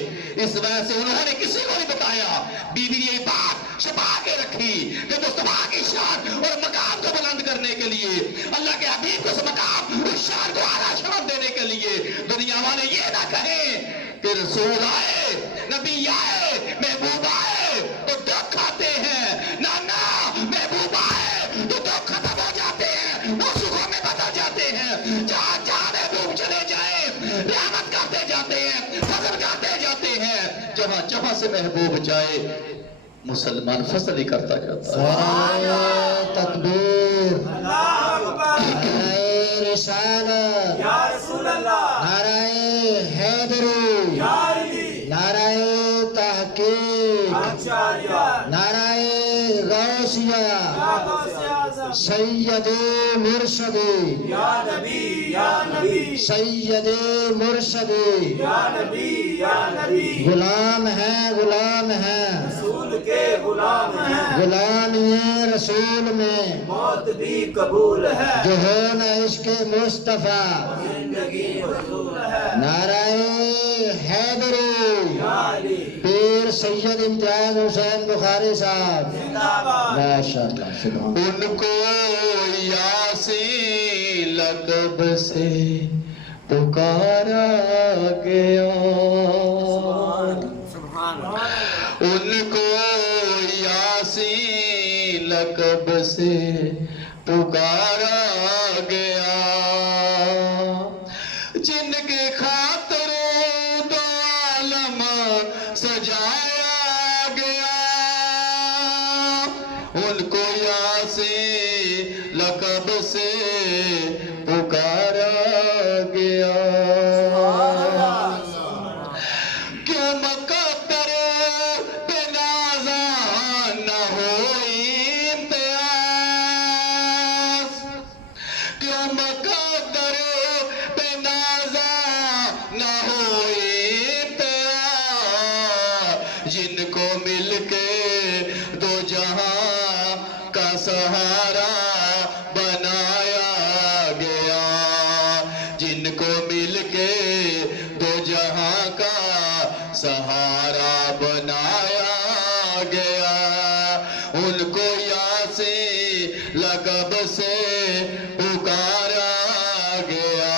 اس وجہ سے انہوں نے کسی کو نہیں بتایا. بیوی نے یہ بات چھپا کے رکھی کہ مصطفیٰ کی شان اور مقام کو بلند کرنے کے لیے, اللہ کے حبیب کو اس مقام اس شان کو اعلیٰ شان دینے کے لیے دنیا والے یہ نہ کہیں کہ رسول آئے, نبی آئے, محبوب آئے تو دکھ آتے ہیں. نانا محبوب آئے تو دکھ ختم ہو جاتے ہیں, وہ سکھوں میں بدل جاتے ہیں. جہاں جہاں محبوب چلے جائیں رحمت کرتے جاتے ہیں, فضل کرتے جاتے ہیں. جہاں جہاں سے محبوب جائے مسلمان فضل ہی کرتا جاتا ہے. نعرہ تکبیر, اللہ اکبر. نعرہ رسالت, یا رسول اللہ. نعرہ حیدری, یا علی. نعرہ تحقیق, آچاریہ. نعرہ غوثیہ, یا غوث اعظم. سید مرشدی, یا نبی یا نبی. سید مرشدی. یا نبی یا نبی. غلام ہیں, غلام ہیں, رسول کے غلام ہیں, غلامی رسول میں موت بھی قبول ہے, جو ہو نہ عشق مصطفیٰ. زندگی حضور ہے. نعرہ حیدری, یا علی. پیر سید امتیاز حسین بخاری صاحب. زندہ باد. ماشاءاللہ. سبحان ان کو یاسین لقب سے پکارا گیا، سبحان ان کو یاسین لقب سے پکارا گیا، جن کے خاطر دو عالم سجایا گیا، ان کو یاسین لقب سے پکارا گیا۔ کیوں مقدر پہ نازاں نہ ہوئی امتیاز، کیوں مقدر پہ نازاں نہ ہوئی امتیاز، جن کو مل کے دو جہاں کا سہارا بنایا گیا، جن کو مل کے دو جہاں کا سہارا بنایا گیا، ان کو یاسین لقب سے پکارا گیا،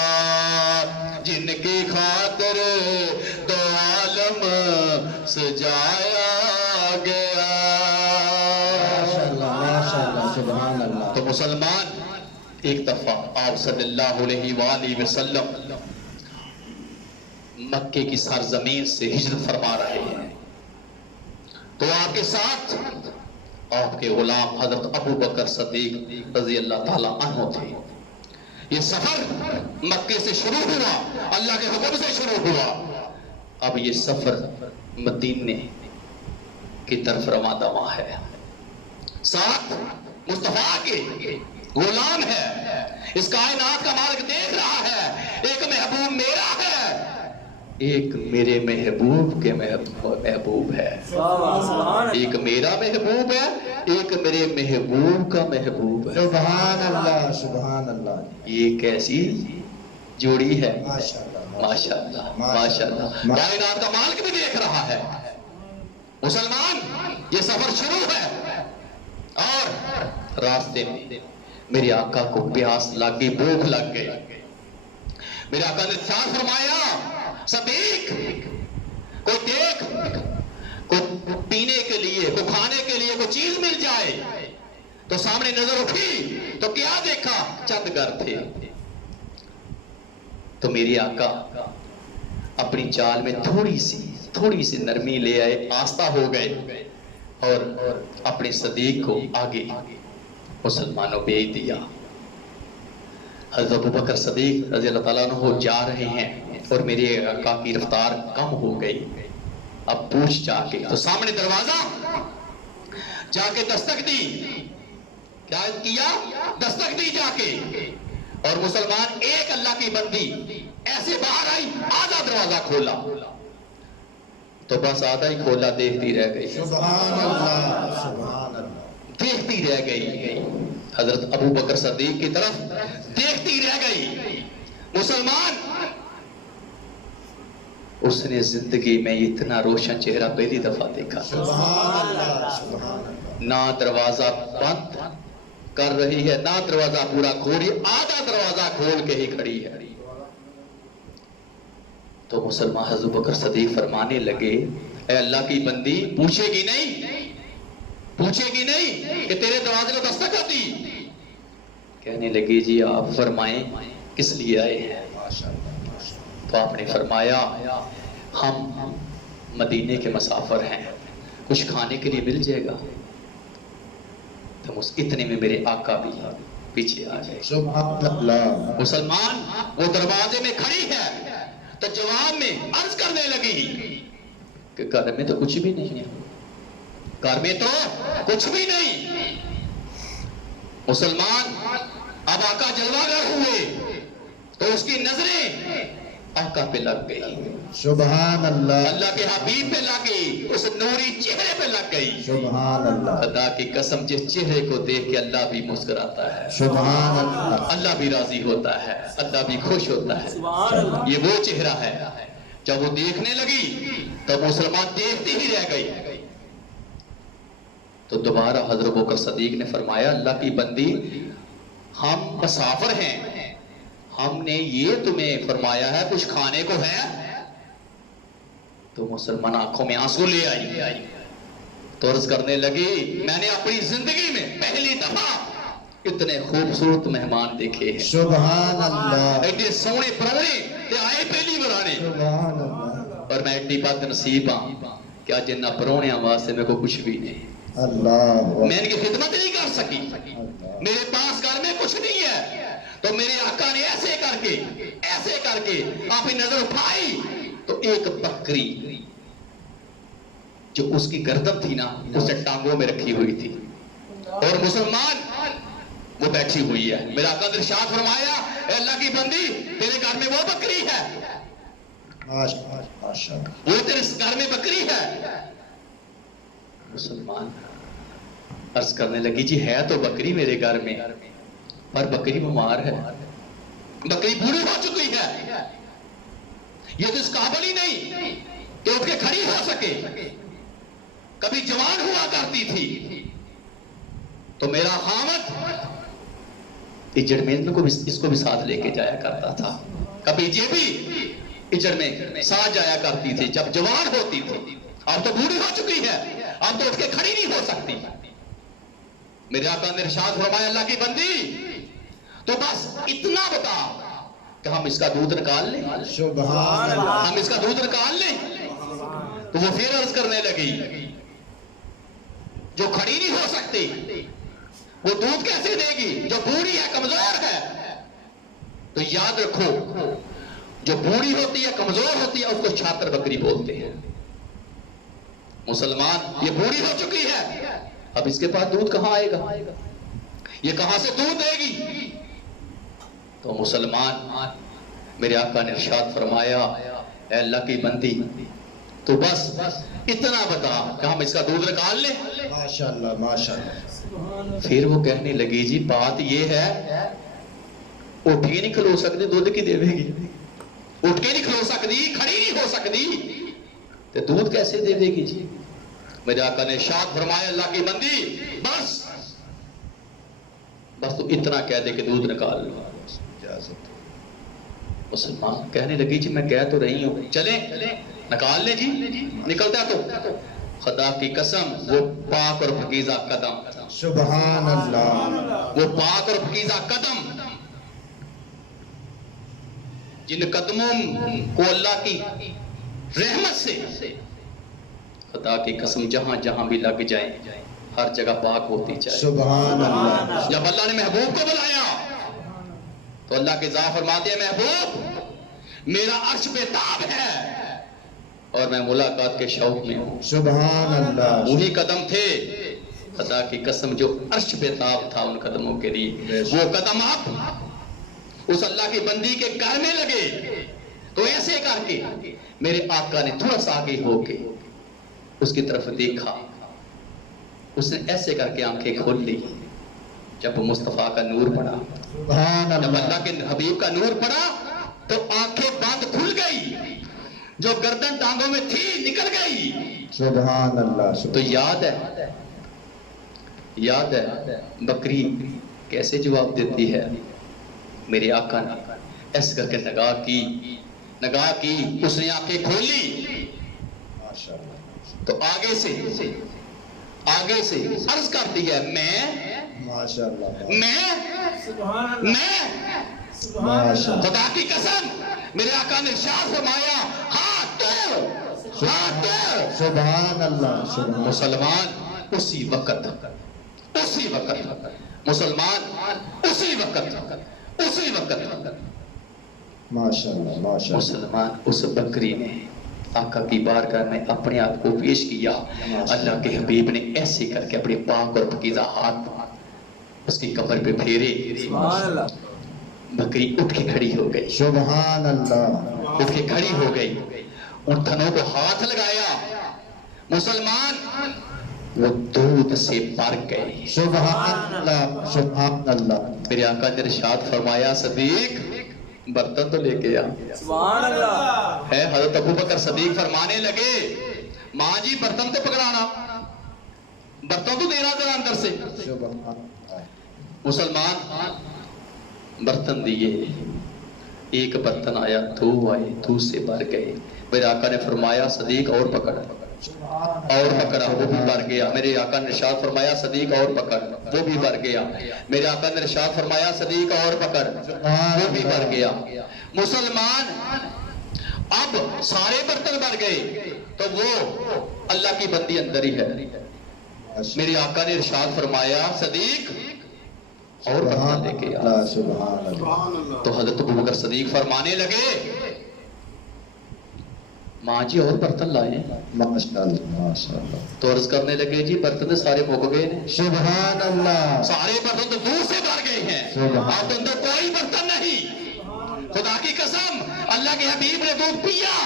جن کی خاطر دو عالم سجایا گیا۔ ماشاءاللہ سبحان اللہ۔ تو مسلمان ایک دفعہ آپ صلی اللہ علیہ وآلہ وسلم مکے کی سرزمین سے ہجرت فرما رہے ہیں، تو آپ کے ساتھ آپ کے غلام حضرت ابو بکر صدیق رضی اللہ تعالیٰ عنہ تھے۔ یہ سفر مکے سے شروع ہوا، اللہ کے حکم سے شروع ہوا، اب یہ سفر مدینے کی طرف رواں دواں ہے، ساتھ مصطفیٰ کے غلام ہے، اس کائنات کا مالک دیکھ رہا ہے، ایک محبوب میرا ہے، ایک میرے محبوب کے محبوب ہے، سبحان ایک میرا محبوب ہے، ایک میرے محبوب کا محبوب ہے۔ سبحان اللہ سبحان اللہ۔ یہ کیسی جوڑی ہے؟ ماشاءاللہ ماشاءاللہ ماشاءاللہ۔ کائنات کا مالک بھی دیکھ رہا ہے۔ مسلمان یہ سفر شروع ہے اور راستے میں میرے آقا کو پیاس لگ گئی، بھوک لگ گئی، میرے آقا نے ارشاد فرمایا صدیق کوئی دیکھ، کوئی پینے کے لیے، کوئی کھانے کے لیے کوئی چیز مل جائے، تو سامنے نظر اٹھی تو کیا دیکھا؟ چند گھر تھے، تو میرے آقا اپنی چال میں تھوڑی سی نرمی لے آئے، آستہ ہو گئے اور اپنے صدیق کو آگے مسلمانوں بھیج دیا۔ حضرت ابو بکر صدیق رضی اللہ تعالیٰ عنہ جا رہے ہیں اور میرے آقا کی رفتار کم ہو گئی، اب پوچھ جا کے، تو سامنے دروازہ جا کے دستک دی، کیا کیا؟ دستک دی جا کے، اور مسلمان ایک اللہ کی بندی ایسے باہر آئی، آدھا دروازہ کھولا، تو بس آدھا ہی کھولا، دیکھتی رہ گئی، سبحان اللہ سبحان اللہ۔ دیکھتی رہ گئی، حضرت ابو بکر صدیق کی طرف دیکھتی رہ گئی۔ مسلمان اس نے زندگی میں اتنا روشن چہرہ پہلی دفعہ دیکھا، سبحان اللہ سبحان اللہ۔ نہ دروازہ بند کر رہی ہے، نہ دروازہ پورا کھولی، آدھا دروازہ کھول کے ہی کھڑی ہے۔ تو مسلمان حضرت بکر صدیق فرمانے لگے، اے اللہ کی بندی، پوچھے گی نہیں کہ تیرے دروازے کو دستک دی؟ کہنے لگی جی آپ فرمائیں کس لیے آئے ہیں؟ تو آپ نے فرمایا ہم مدینے کے مسافر ہیں، کچھ کھانے کے لیے مل جائے گا؟ تو اتنے میں میرے آقا بھی پیچھے آ گئے۔ سبحان اللہ۔ مسلمان وہ دروازے میں کھڑی ہے تو جواب میں عرض کرنے لگی کہ گھر میں تو کچھ بھی نہیں ہے، گھر میں تو کچھ بھی نہیں۔ مسلمان اب آقا جلوہ گر ہوئے تو اس کی نظریں آقا پہ لگ گئی، سبحان اللہ اللہ کے حبیب پہ لگ گئی، اس نوری چہرے پہ لگ گئی۔ سبحان اللہ خدا کی قسم جس چہرے کو دیکھ کے اللہ بھی مسکراتا ہے، سبحان اللہ۔ اللہ بھی راضی ہوتا ہے، اللہ بھی خوش ہوتا ہے۔ سبحان اللہ۔ یہ وہ چہرہ ہے، جب وہ دیکھنے لگی تو مسلمان دیکھتی ہی رہ گئی۔ تو دوبارہ حضرت بکر صدیق نے فرمایا اللہ کی بندی ہم مسافر ہیں، ہم نے یہ تمہیں فرمایا ہے کچھ کھانے کو ہے؟ تو مسلمان آنکھوں میں آنسو لے آئی تو عرض کرنے لگی میں نے اپنی زندگی میں پہلی دفعہ اتنے خوبصورت مہمان دیکھے ہیں، سبحان اللہ، ایڈے سونے پرونے تے آئے پہلی برانے، سبحان اللہ، اور میں ایڈی بد نصیب ہاں کیا جنہ پرونے واسطے میں کو کچھ بھی نہیں، اللہ میں ان کی خدمت نہیں کر سکی، میرے پاس گھر میں کچھ نہیں ہے، تو میرے آقا نے ایسے کر کے آپ کی نظر اٹھائی تو ایک بکری جو اس کی گردن تھی نا اسے ٹانگوں میں رکھی ہوئی تھی، اور مسلمان وہ بیٹھی ہوئی ہے، میرا آقا نے ارشاد فرمایا اے اللہ کی بندی تیرے گھر میں وہ بکری ہے، ماشاء وہ تیرے گھر میں بکری ہے۔ مسلمان عرض کرنے لگی جی ہے تو بکری میرے گھر میں، پر بکری بیمار ہے، بکری بوڑھی ہو چکی ہے، یہ تو اس قابل ہی نہیں کہ اٹھ کے کھڑی ہو سکے، کبھی جوان ہوا کرتی تھی تو میرا خامد اجڑ میں اس کو بھی ساتھ لے کے جایا کرتا تھا، کبھی یہ بھی اجڑ میں ساتھ جایا کرتی تھی جب جوان ہوتی تھی، اب تو بوڑھی ہو چکی ہے، اب تو اٹھ کے کھڑی نہیں ہو سکتی۔ میرے آقا نے ارشاد فرمایا اللہ کی بندی تو بس اتنا بتا کہ ہم اس کا دودھ نکال لیں، سبحان اللہ، ہم اس کا دودھ نکال لیں۔ تو وہ پھر عرض کرنے لگی جو کھڑی نہیں ہو سکتی وہ دودھ کیسے دے گی، جو بوڑھی ہے کمزور ہے، تو یاد رکھو جو بوڑھی ہوتی ہے کمزور ہوتی ہے اس کو چھاتر بکری بولتے ہیں۔ مسلمان یہ بوڑھی ہو چکی ہے، اب اس کے پاس دودھ کہاں آئے گا، یہ کہاں سے دودھ دے گی؟ تو مسلمان میرے آقا نے ارشاد فرمایا اے اللہ کی بندی تو بس اتنا بتا کہ ہم اس کا دودھ نکال لیں۔ ماشاء اللہ، ماشاء اللہ، پھر وہ کہنے لگی جی بات یہ ہے اٹھ کے نہیں کھلو سکتی دودھ کی دے گی، اٹھ کے نہیں کھلو سکتی، کھڑی نہیں ہو سکتی تو دودھ کیسے دے دے گی جی؟ میرے آقا نے ارشاد فرمایا اللہ کی بندی بس تو اتنا کہہ دے کہ دودھ نکال لو۔ مسلمان کہنے لگی جی میں کہہ تو رہی ہوں چلیں نکال لیں جی، نکلتا تو خدا کی قسم وہ پاک اور پاکیزہ قدم، سبحان اللہ، وہ پاک اور پاکیزہ قدم جن قدموں کو اللہ کی رحمت سے خدا کی قسم جہاں جہاں بھی لگ جائیں ہر جگہ پاک ہوتی جائے۔ سبحان اللہ، جب اللہ نے محبوب کو بلایا تو اللہ کے ذات فرماتے ہیں محبوب میرا عرش بے تاب ہے اور میں ملاقات کے شوق میں ہوں۔ سبحان اللہ، وہی قدم تھے خدا کی قسم جو عرش بے تاب تھا ان قدموں کے لیے، وہ قدم اب اس اللہ کی بندی کے گھر میں لگے تو ایسے کر کے میرے آقا نے تھوڑا سا آگے ہو کے اس کی طرف دیکھا، اس نے ایسے کر کے آنکھیں کھول لی، جب مصطفیٰ کا نور پڑا، سبحان جب اللہ، اللہ کے حبیب کا نور پڑا تو آنکھیں بند کھل گئی، جو گردن ٹانگوں میں تھی نکل گئی۔ سبحان اللہ، تو یاد ہے بکری کیسے جواب دیتی ہے؟ میرے آقا نے ایسے کر کے نگاہ کی اس نے آنکھیں کھولی ماشاء اللہ، تو آگے سے عرض کرتی ہے ماشاء اللہ، ماشاء اللہ، خدا کی قسم میرے آقا نے ارشاد فرمایا ہاتھ دو سبحان اللہ، سبحان مسلمان اسی وقت مسلمان اسی وقت ماشاء اللہ، ماشاء اللہ، مسلمان اس بکری نے آقا کی بارگاہ میں اپنے آپ کو پیش کیا، اللہ کے حبیب نے ایسے کر کے اپنے پاک اور پاکیزہ ہاتھ اس کی کمر پہ پھیرے، بکری اٹھ کے کھڑی ہو گئی، سبحان اللہ، اٹھ کے کھڑی ہو گئی، ان تھنوں کو ہاتھ لگایا، مسلمان وہ دودھ سے بھر گئے۔ سبحان اللہ، سبحان اللہ، میرے آقا نے ارشاد فرمایا صدیق برتن تو لے کے آ سبحان اللہ، ہے۔ حضرت ابو بکر صدیق فرمانے لگے ماں جی برتن تو پکڑانا، برتن تو دینا ذرا اندر سے۔ سبحان اللہ، مسلمان برتن دیے، ایک برتن آیا، دو آئے، دو سے بھر گئے. میرے آقا نے فرمایا صدیق اور پکڑ، اور پکڑا، وہ بھی بھر گیا. میرے آقا نے ارشاد فرمایا صدیق اور پکڑ، وہ بھی بھر گیا. میرے آقا نے ارشاد فرمایا صدیق اور پکڑ، وہ بھی بھر گیا. مسلمان اب سارے برتن بھر گئے تو وہ اللہ کی بندی اندر ہی ہے. میرے آقا نے ارشاد فرمایا صدیق اور برتن لے کے آ. سبحان اللہ. تو حضرت ابوبکر صدیق فرمانے لگے ماں جی اور برتن لائے. ماشاءاللہ. تو عرض کرنے لگے جی برتن سارے مک گئے ہیں. سبحان اللہ. سارے برتن تو دور سے بھر گئے ہیں، اب تو اندر کوئی برتن نہیں. خدا کی قسم اللہ کے حبیب نے دودھ پیا.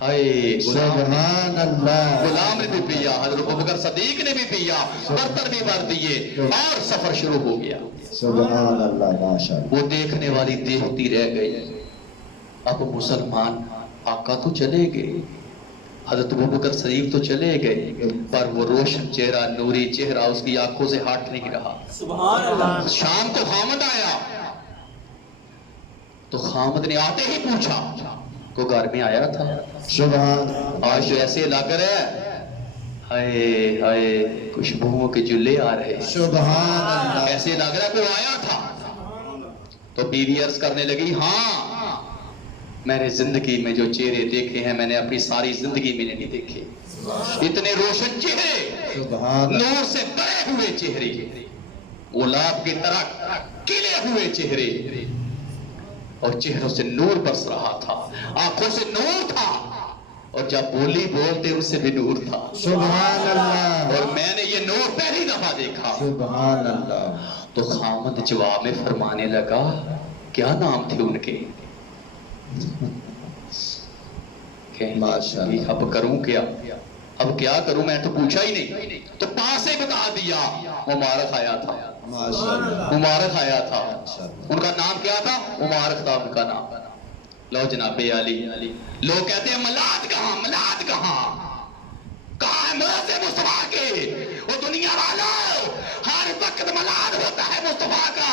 ہائے سبحان اللہ. غلام نے بھی پیا، حضرت ابوبکر صدیق نے بھی پیا، برتن بھی بھر دیے اور سفر شروع ہو گیا. سبحان اللہ. ماشاءاللہ. وہ دیکھنے والی دیکھتی رہ گئی. اب مسلمان آقا تو چلے گئے، حضرت ابوبکر صدیق تو چلے گئے، پر وہ روشن چہرہ، نوری چہرہ اس کی آنکھوں سے ہٹ نہیں رہا. سبحان اللہ. شام کو خامد آیا تو خامد نے آتے ہی پوچھا کو گھر میں آیا تھا؟ سبحان. آج تو ایسے لگ رہا ہے ہائے ہائے خوشبوؤں کے جلے آ رہے ہیں. سبحان اللہ. ایسے لگ رہا ہے کوئی آیا تھا. تو بیوی عرض کرنے لگی ہاں میں نے زندگی میں جو چہرے دیکھے ہیں میں نے اپنی ساری زندگی میں نہیں دیکھے. اتنے روشن چہرے، سبحان. نور سے بھرے ہوئے چہرے، گلاب کی طرح کھلے ہوئے چہرے، اور چہروں سے نور برس رہا تھا، آنکھوں سے نور تھا، اور جب بولی بولتے اس سے بھی نور تھا. سبحان اللہ. اور میں نے یہ نور پہلی دفعہ دیکھا. سبحان اللہ. تو خامد جواب میں فرمانے لگا کیا نام تھے ان کے؟ ماشاءاللہ. اب کروں کیا، اب کیا کروں، میں تو پوچھا ہی نہیں. تو پاس سے بتا دیا مبارک آیا تھا، ماشاءاللہ. مبارک آیا تھا. ان کا نام کیا تھا؟ مبارک تھا ان کا نام. لو جناب علی، لوگ کہتے ہیں ملاد کہاں، ملاد کہاں، کہاں ہے موت مصطفیٰ کے؟ وہ دنیا والوں ہر وقت ملاد ہوتا ہے مصطفیٰ کا.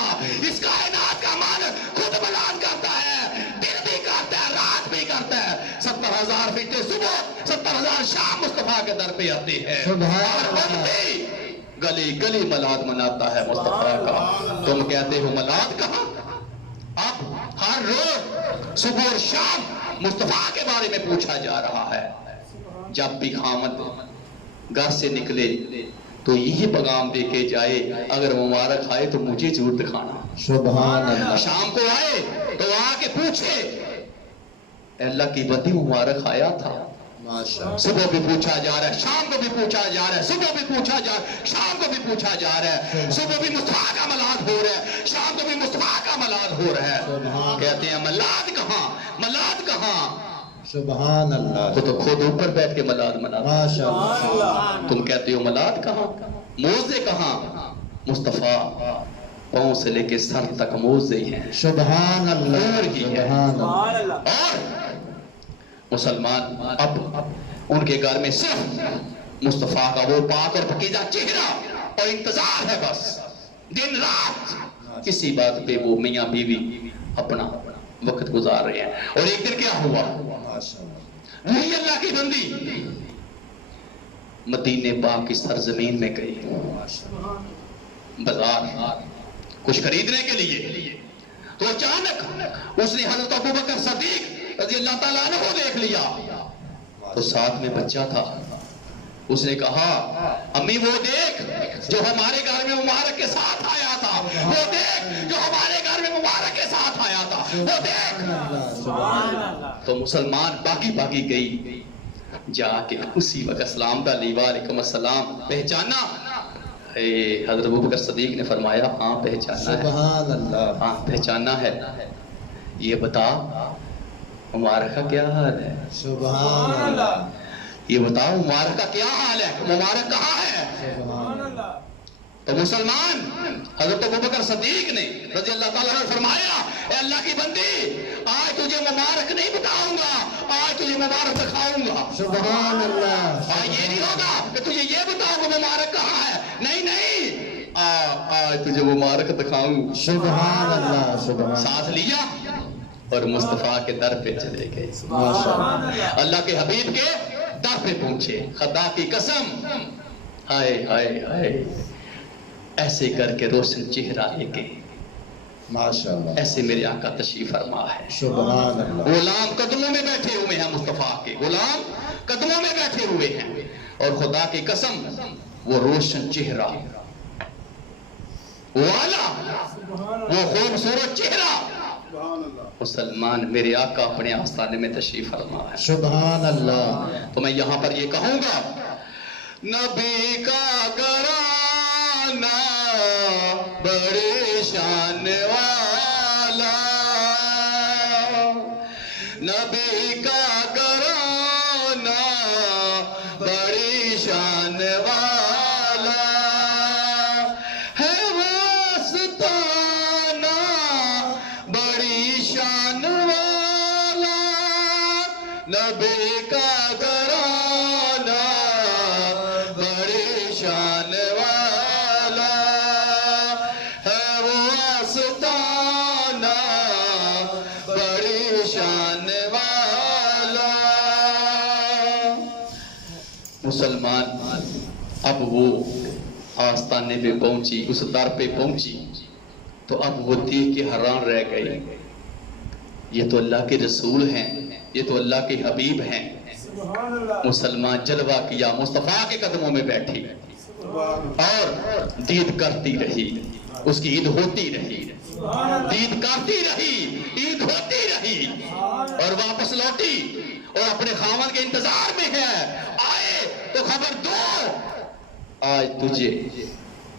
اس کائنات کا مان خود ملاد کرتا ہے، دن بھی کرتا ہے، رات بھی کرتا ہے. 70,000 فرشتے صبح، 70,000 شام مصطفیٰ کے در پہ آتے ہیں. سبحان اور بندی گلی گلی ملاد مناتا ہے مصطفیٰ کا. تم کہتے ہو ملاد کہاں؟ اب ہر روز صبح اور شام مصطفیٰ کے بارے میں پوچھا جا رہا ہے. جب بھی خامد گھر سے نکلے تو یہی پیغام دے کے جائے اگر مبارک آئے تو مجھے ضرور دکھانا. سبحان اللہ. شام کو آئے تو آ کے پوچھے اے اللہ کی بندی مبارک آیا تھا. ماشاءاللہ. صبح بھی پوچھا جا رہا ہے، شام کو بھی پوچھا جا رہا ہے، صبح بھی پوچھا جا رہا ہے، شام کو بھی پوچھا جا رہا ہے. صبح بھی مصطفیٰ کا ملاد ہو رہا ہے، شام کو بھی مصطفیٰ کا ملاد ہو رہا ہے. کہتے ہیں ملاد کہاں، ملاد کہاں؟ سبحان اللہ. وہ تو خود اوپر بیٹھ کے ملاد مناتا. ماشاءاللہ. تم کہتے ہو ملاد کہاں، موزے کہاں؟ مصطفیٰ پاؤں سے لے کے سر تک موزے ہیں. سبحان اللہ. نور ہی ہے. سبحان اللہ. اور مسلمان اب ان کے گھر میں صرف مصطفیٰ کا وہ پاک اور پکیزہ چہرہ اور انتظار ہے. بس دن رات کسی بات پہ وہ میاں بیوی اپنا وقت گزار رہے ہیں. اور ایک دن کیا ہوا، ماشاءاللہ. وہی اللہ کی بندی مدینے پاک کی سرزمین میں گئی بازار کچھ خریدنے کے لیے. تو اچانک اس نے حضرت ابوبکر صدیق رضی اللہ تعالیٰ عنہ کو دیکھ لیا. تو ساتھ میں بچہ تھا. اس نے کہا امی وہ دیکھ جو ہمارے گھر میں مبارک کے ساتھ آیا تھا، وہ دیکھ جو ہمارے گھر میں مبارک کے ساتھ آیا تھا، وہ دیکھ. تو مسلمان باقی گئی، جا کے اسی وقت سلام علیہ وعلیکم السلام. پہچانا؟ حضرت ابوبکر صدیق نے فرمایا ہاں پہچانا ہے. سبحان اللہ. ہاں پہچانا ہے. یہ بتا مبارک کا کیا حال ہے؟ سبحان اللہ. یہ بتاؤ مبارک کا کیا حال ہے، مبارک کہاں ہے؟ سبحان اللہ. تو مسلمان حضرت ابوبکر صدیق نے رضی اللہ تعالیٰ عنہ فرمایا اے اللہ کی بندی آج تجھے مبارک نہیں بتاؤں گا، آج تجھے مبارک دکھاؤں گا. سبحان اللہ. آج یہ نہیں ہوگا کہ تجھے یہ بتاؤں گا مبارک کہاں ہے، نہیں آج تجھے مبارک دکھاؤں. سبحان اللہ. سبحان. ساتھ لیا اور مصطفیٰ کے در پہ چلے گئے. ماشاءاللہ. اللہ کے حبیب کے در پہ پہنچے. خدا کی قسم ہائے ہائے ہائے ایسے کر کے روشن چہرہ لے کے ماشاءاللہ. ایسے میرے آقا تشریف فرما ہے. سبحان اللہ. غلام قدموں میں بیٹھے ہوئے ہیں مصطفیٰ کے. غلام قدموں میں بیٹھے ہوئے ہیں اور خدا کی قسم وہ روشن چہرہ والا وہ خوبصورت چہرہ مسلمان میرے آقا اپنے آستانے میں تشریف فرما ہے. سبحان اللہ. تو میں یہاں پر یہ کہوں گا نبی کا گھرانہ بڑے شان والا نبی کا گھرانہ بڑی شان والا ہے واسطانہ بڑی شان والا نبی کا گھرانہ بڑی شان والا ہے واسطانہ بڑی شان والا. مسلمان اب وہ آستانے پہ پہنچی اس در پہ پہنچی تو اب وہ دیکھ کے حیران رہ گئی. یہ تو اللہ کے رسول ہیں یہ تو اللہ کے حبیب ہیں. مسلمان جلوہ کیا مصطفیٰ کے قدموں میں بیٹھی اور دید کرتی رہی. اس کی عید ہوتی رہی دید کرتی رہی عید ہوتی رہی اور واپس لوٹی اور اپنے خاوند کے انتظار میں ہے. آئے تو خبر دو آج تجھے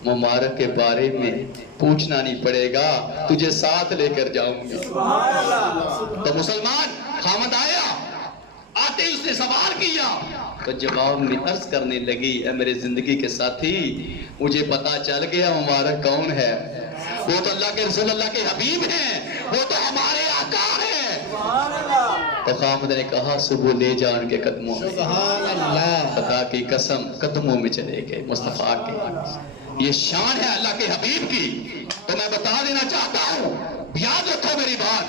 مبارک کے بارے میں پوچھنا نہیں پڑے گا تجھے ساتھ لے کر جاؤں گی. تو مسلمان خاوند آیا آتے اس نے سوال کیا تو جواب میں عرض کرنے لگی اے میرے زندگی کے ساتھی مجھے پتا چل گیا مبارک کون ہے. وہ تو اللہ کے رسول اللہ کے حبیب ہیں وہ تو ہمارے آقا ہیں. تو خاوند نے کہا صبح لے جان کے قدموں میں. سبحان اللہ. خدا کی قسم قدموں میں چلے گئے مصطفیٰ کے. یہ شان ہے اللہ کے حبیب کی. تو میں بتا دینا چاہتا ہوں یاد رکھو میری بات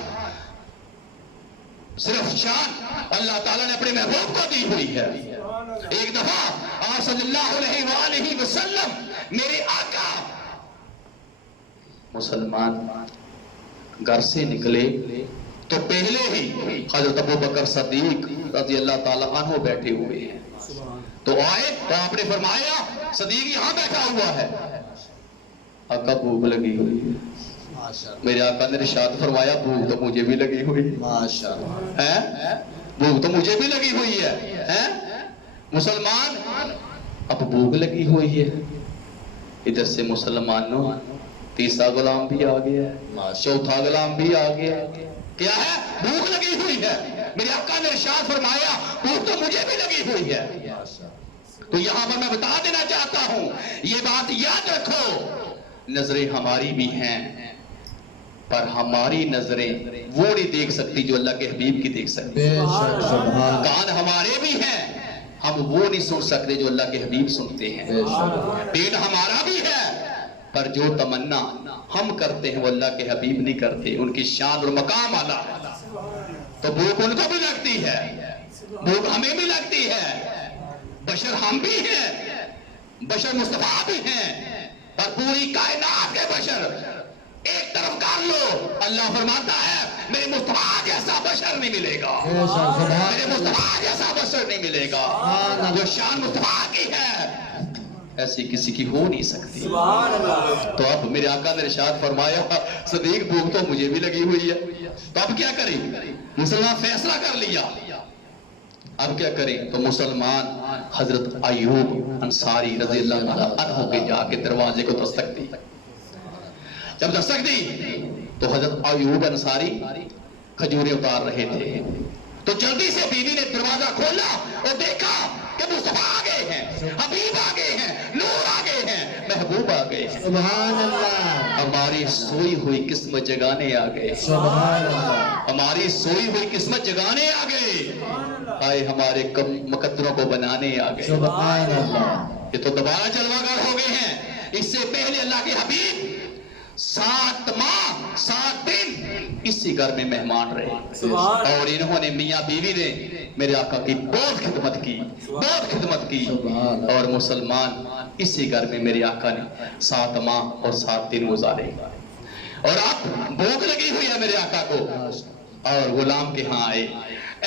صرف شان اللہ تعالیٰ نے اپنے محبوب کو دی ہوئی ہے. ایک دفعہ آپ صلی اللہ علیہ وآلہ وسلم میرے آقا مسلمان گھر سے نکلے تو پہلے ہی حضرت ابو بکر صدیق رضی اللہ تعالیٰ عنہ بیٹھے ہوئے ہیں. تو آئے تو آپ نے فرمایا صدیق یہاں بیٹھا ہوا ہے. آقا بھوک لگی ہوئی ہے. میرے آقا نے ارشاد فرمایا بھوک تو مجھے بھی لگی ہوئی ماشاءاللہ ہے بھوک تو مجھے بھی لگی ہوئی ہے. مسلمان اب بھوک لگی ہوئی ہے. ادھر سے مسلمانوں تیسرا غلام بھی آ گیا ہے چوتھا غلام بھی آ گیا ہے. کیا ہے بھوک لگی ہوئی ہے. میرے آقا نے ارشاد فرمایا بھوک تو مجھے بھی لگی ہوئی ہے. تو یہاں پر میں بتا دینا چاہتا ہوں یہ بات یاد رکھو نظریں ہماری بھی ہیں پر ہماری نظریں وہ نہیں دیکھ سکتی جو اللہ کے حبیب کی دیکھ سکتی. بے شک. سبحان. کان ہمارے بھی ہیں ہم وہ نہیں سن سکتے جو اللہ کے حبیب سنتے ہیں. بے شک. پیٹ ہمارا بھی ہے پر جو تمنا ہم کرتے ہیں وہ اللہ کے حبیب نہیں کرتے. ان کی شان اور مقام اعلیٰ ہے. تو بھوک ان کو بھی لگتی ہے بھوک ہمیں بھی لگتی ہے. بشر ہم بھی ہیں بشر مصطفیٰ بھی ہیں پر پوری کائنات کے بشر ایک طرف کر لو اللہ فرماتا ہے میرے مصطفیٰ جیسا بشر نہیں ملے گا. بے شک. سبحان. میرے مصطفیٰ جیسا بشر نہیں ملے گا. جو شان مصطفیٰ کی ہے ایسی کسی کی ہو نہیں سکتی. تو اب میرے آقا نے ارشاد فرمایا صدیق بھوک تو مجھے بھی لگی ہوئی ہے. تو اب کیا کریں مسلمان فیصلہ کر لیا اب کیا کریں. تو مسلمان حضرت ایوب انصاری رضی اللہ عنہ کے جا کے دروازے کو دستک دی. جب دستک دی تو حضرت ایوب انصاری کھجوریں اتار رہے تھے. تو جلدی سے بیوی نے دروازہ کھولا اور دیکھا کہ مصطفیٰ آ گئے ہیں حبیب آ گئے ہیں نور آ گئے ہیں محبوب آ گئے ہیں. سبحان اللہ. ہماری سوئی ہوئی قسمت جگانے آ گئے. سبحان اللہ. ہماری سوئی ہوئی قسمت جگانے آ گئے. آئے ہمارے مقدروں کو بنانے آ گئے. سبحان اللہ. یہ تو دوبارہ جلوہ گر ہو گئے ہیں. اس سے پہلے اللہ کے حبیب 7 ماہ 7 دن اسی گھر میں مہمان رہے، سبحان اور انہوں نے میاں بیوی نے میرے آقا کی بہت خدمت کی، بہت خدمت کی، سبحان اور مسلمان اسی گھر میں میرے آقا نے 7 ماہ اور 7 دن گزارے، اور اب بھوک لگی ہوئی ہے میرے آقا کو، اور غلام کے ہاں آئے،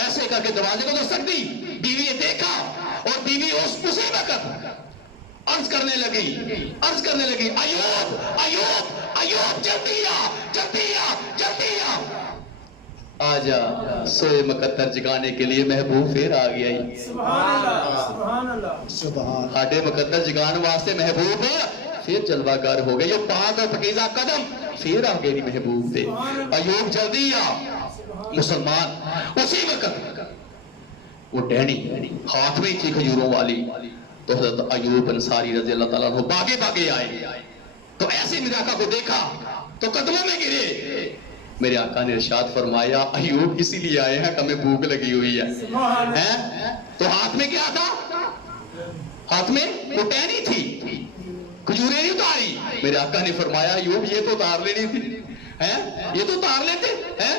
ایسے کر کے دروازے کو دستک دی، بیوی نے دیکھا، اور بیوی اسی وقت عرض کرنے لگی ایوب ایوب ایوب جلدی آ جلدی آ جلدی آ، آجا سوئے مقدر جگانے کے لیے محبوب پھر آ گیا ہی، سبحان اللہ سبحان اللہ سبحان ہاڈے مقدر جگان واسطے محبوب پھر جلوہ گر ہو گئے، یہ پاک اور پکیزہ قدم پھر آ گئے محبوب دے، ایوب جلدی آ، مسلمان اسی وقت وہ ٹہنی ہاتھ میں تھی کھجوروں والی، تو حضرت ایوب انصاری رضی اللہ تعالیٰ عنہ باگے باگے آئے، تو ایسے میرے آقا کو دیکھا تو قدموں میں گرے، میرے آقا نے ارشاد فرمایا ایوب اسی لیے آئے ہیں کہ ہمیں بھوک لگی ہوئی ہے، تو ہاتھ میں کیا تھا؟ ہاتھ میں وہ ٹہنی تھی، کھجوریں نہیں اتاری، میرے آقا نے فرمایا ایوب یہ تو اتار لینی تھی، یہ تو اتار لیتے ہیں،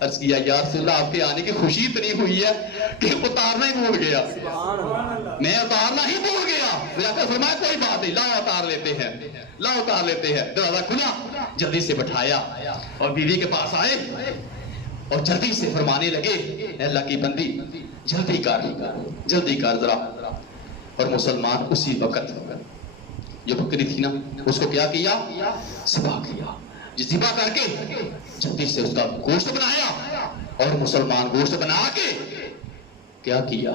عرض کیا یا رسول اللہ آپ کے آنے کی خوشی اتنی ہوئی ہے کہ اتارنا ہی بھول گیا، میں اتارنا ہی بھول گیا، میرے آقا نے فرمایا کوئی بات نہیں، لاؤ اتار لیتے ہیں، لاؤ اتار لیتے ہیں، دروازہ کھلا، جلدی سے بٹھایا اور بیوی کے پاس آئے اور جلدی سے فرمانے لگے اے اللہ کی بندی جلدی کر ذرا، اور مسلمان اسی وقت جو بکری تھی نا اس کو کیا کیا؟ ذبح کیا، ذبح کر کے جلدی سے اس کا گوشت بنایا، اور مسلمان گوشت بنا کے کیا کیا؟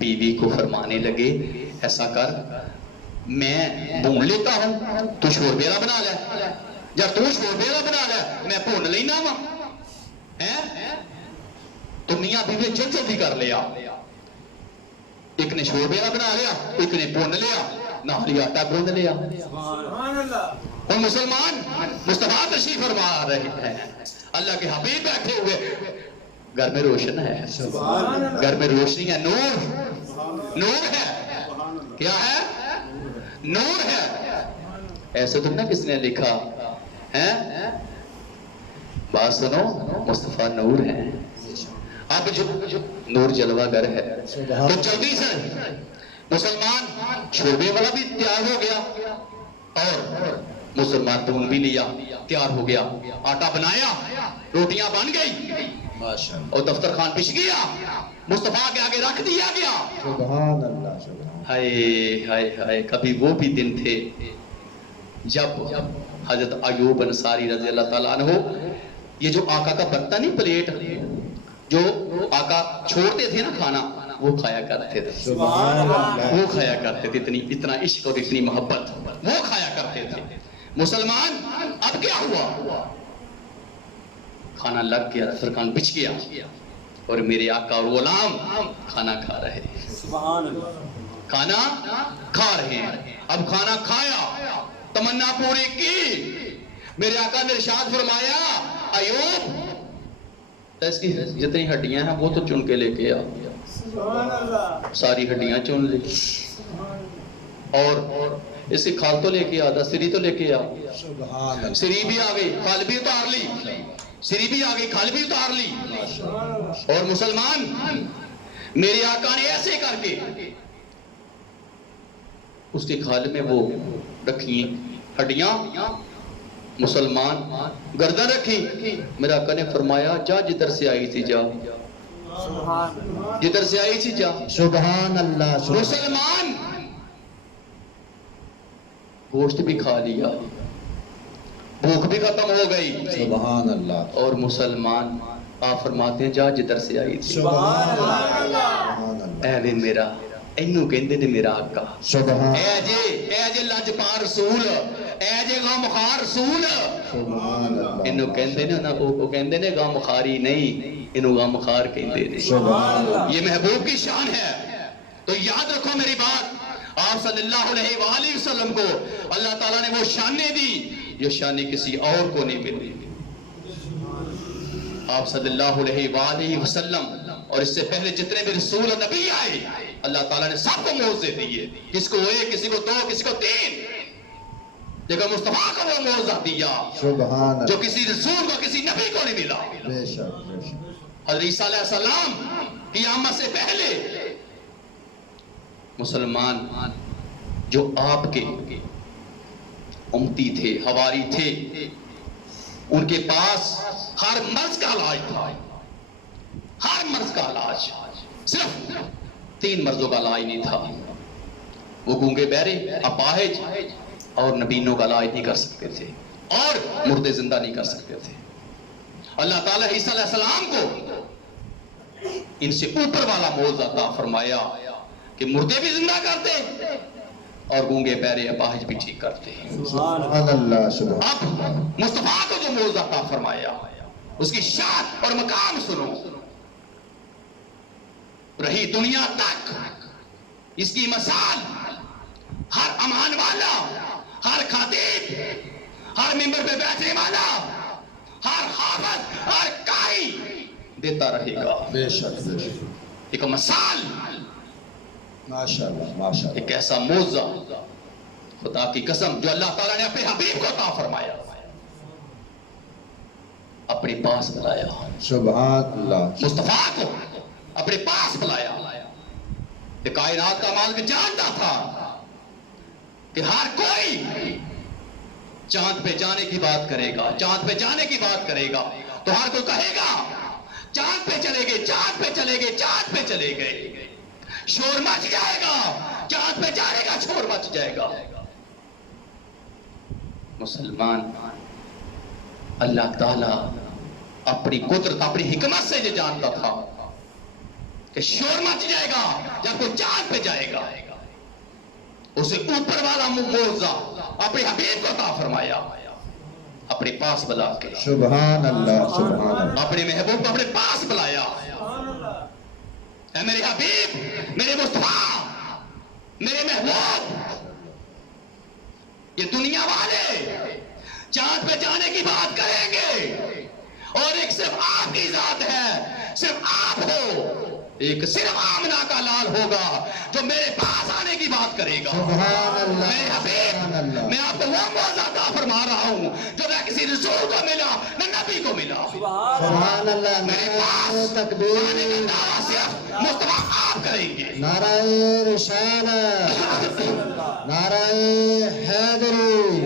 بیوی کو فرمانے لگے ایسا کر میں بھون لیتا ہوں تو شوربیرا بنا لے، جب تو شوربیرا بنا لے میں بھون لینا وا، تو میاں بیوی جلدی کر لیا، ایک نے شوربیرا بنا لیا، ایک نے بھون لیا، نہاری آٹا گوندھ لیا، سبحان اللہ اور مسلمان مصطفیٰ تشریف فرما رہے ہیں، اللہ کے حبیب بیٹھے ہوئے، گھر میں روشن ہے، سبحان اللہ گھر میں روشنی ہے، نور ہے، کیا ہے؟ نور ہے، ایسے تم نے کس نے لکھا ہے؟ بات سنو مصطفیٰ نور ہے، اب جو نور جلوہ گر ہے، تو جلدی سے مسلمان شوربے والا بھی تیار ہو گیا، اور مسلمان بھون بھی لیا، تیار ہو گیا، آٹا بنایا، روٹیاں بن گئی، اور دفتر خان پش گیا، مصطفیٰ کے آگے رکھ دیا گیا، سبحان اللہ سبحان ہائے ہائے ہائے، کبھی وہ بھی دن تھے جب حضرت ایوب انصاری رضی اللہ تعالیٰ عنہ یہ جو آقا کا برتن نہیں پلیٹ جو آقا چھوڑتے تھے نا کھانا وہ کھایا کرتے تھے، سبحان اللہ وہ کھایا کرتے تھے، اتنا عشق اور اتنی محبت وہ کھایا کرتے تھے، مسلمان اب کیا ہوا؟ کھانا لگ گیا، سرکان بچ گیا، اور میرے آقا اور غلام کھانا کھا رہے ہیں، سبحان اللہ کھانا کھا رہے ہیں، اب کھانا کھایا، تمنا پوری کی، میرے آقا نے ارشاد فرمایا ایوب اس کی جتنی ہڈیاں ہیں وہ تو چن کے لے کے آ، سبحان اللہ ساری ہڈیاں چن لی، اور اس کی کھال تو لے کے آ، سری تو لے کے آ، سبحان اللہ سری بھی آ گئی، کھال بھی اتار لی، سری بھی آ گئی، کھال بھی اتار لی، اور مسلمان میرے آقا نے ایسے کر کے اس کے کھال میں وہ رکھی ہڈیاں، مسلمان گردن رکھی، میرے آقا نے فرمایا جا جدھر سے آئی تھی جا، جدھر سے آئی تھی جا، سبحان اللہ مسلمان گوشت بھی کھا لیا، بھوک بھی ختم ہو گئی، سبحان اللہ اور مسلمان آپ فرماتے ہیں جا جدھر سے آئی تھی، سبحان اللہ اے وے میرا اینو کہندے نے میرا آقا، سبحان اے جے لجپار رسول، اے جے غمخوار رسول، سبحان اللہ انو کہندے نے نا وہ کہندے نے غمخاری نہیں، انو غمخار کہندے نے، سبحان اللہ یہ محبوب کی شان ہے، تو یاد رکھو میری بات، آپ صلی اللہ علیہ وآلہ وسلم کو اللہ تعالیٰ نے وہ شانیں دی یہ شانیں کسی اور کو نہیں ملی، آپ صلی اللہ علیہ وآلہ وسلم اور اس سے پہلے جتنے بھی رسول اور نبی آئے اللہ تعالیٰ نے سب کو موعظے دیے، کس کو ایک، کسی کو دو، کسی کو تین، لیکن مصطفیٰ کو وہ معجزہ دیا سبحان جو اللہ. کسی رسول کو کسی نبی کو نہیں ملا. بے شک بے شک. حضرت عیسیٰ علیہ السلام کی آمد سے پہلے مسلمان جو آپ کے امتی تھے، حواری تھے، ان کے پاس ہر مرض کا علاج تھا. ہر مرض کا علاج. صرف 3 مرضوں کا علاج نہیں تھا. وہ گونگے بہرے، اپاہج اور نبینوں کا علاج نہیں کر سکتے تھے، اور مردے زندہ نہیں کر سکتے تھے. اللہ تعالیٰ عیسیٰ علیہ السلام کو ان سے اوپر والا معجزہ عطا فرمایا کہ مردے بھی زندہ کرتے اور گونگے بہرے اپاہج بھی ٹھیک کرتے. سبحان اللہ. سبحان. اب مصطفیٰ کو جو معجزہ عطا فرمایا اس کی شان اور مقام سنو. رہی دنیا تک اس کی مثال ہر امان والا، ہر خطیب، ہر ممبر پہ بیٹھنے والا، ہر حافظ، ہر قاری دیتا رہے گا. بے شک بے شک. ایک مثال، ماشاء اللہ ماشاء اللہ. ایک ایسا معجزہ خدا کی قسم جو اللہ تعالیٰ نے اپنے حبیب کو عطا فرمایا، اپنے پاس بلایا. سبحان اللہ. مصطفیٰ کو اپنے پاس بلایا. کہ کائنات کا مالک جانتا تھا کہ ہر کوئی چاند پہ جانے کی بات کرے گا، چاند پہ جانے کی بات کرے گا، تو ہر کوئی کہے گا چاند پہ چلے گئے، چاند پہ چلے گئے، چاند پہ چلے گئے. شور مچ جائے گا، چاند پہ جانے کا شور مچ جائے گا. مسلمان اللہ تعالیٰ اپنی قدرت، اپنی حکمت سے یہ جانتا تھا کہ شور مچ جائے گا جب کوئی چاند پہ جائے گا. اسے اوپر والا معجزہ اپنے حبیب کو عطا فرمایا، اپنے پاس بلا کے. سبحان اللہ. سبحان اللہ. اپنے محبوب کو اپنے پاس بلایا. اے میرے حبیب، میرے مصطفیٰ، میرے محبوب، یہ دنیا والے چاند پہ جانے کی بات کریں گے اور ایک صرف آپ کی ذات ہے، صرف آپ ہو. ایک صرف آمنہ کا لال ہوگا جو میرے پاس آنے کی بات کرے گا. سبحان اللہ. میرے حبیب، میں آپ کو وہ معجزہ عطا فرما رہا ہوں جو نہ کسی رسول کو ملا، نہ نبی کو ملا. سبحان اللہ. میرے پاس نعرہ آنے کا تکبیر. دعویٰ صرف مصطفیٰ آپ کریں گے. نعرہ رسالت. نعرہ حیدری.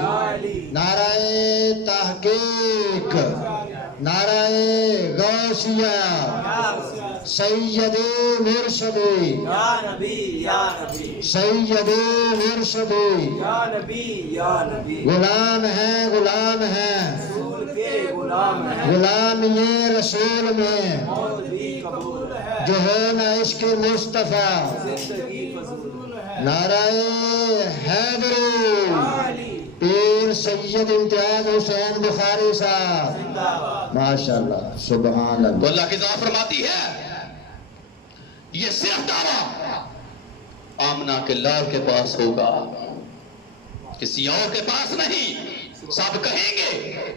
نعرہ تحقیق. نعرہ غوثیہ. سید مرشدی. یا نبی یا نبی سید مرشدی. یا نبی یا نبی. غلام ہے غلام ہے رسول کے غلام ہے، غلام یہ رسول میں موت بھی قبول ہے، جو ہے نا عشق مصطفیٰ. زندگی فضول ہے. نعرہ حیدری. علی پیر سید امتیاز حسین بخاری صاحب. زندہ باد. ماشاءاللہ. سبحان تو اللہ. اللہ کی ذات فرماتی ہے یہ صرف دعویٰ آمنہ کے لال کے پاس ہوگا، کسی اور کے پاس نہیں. سب کہیں گے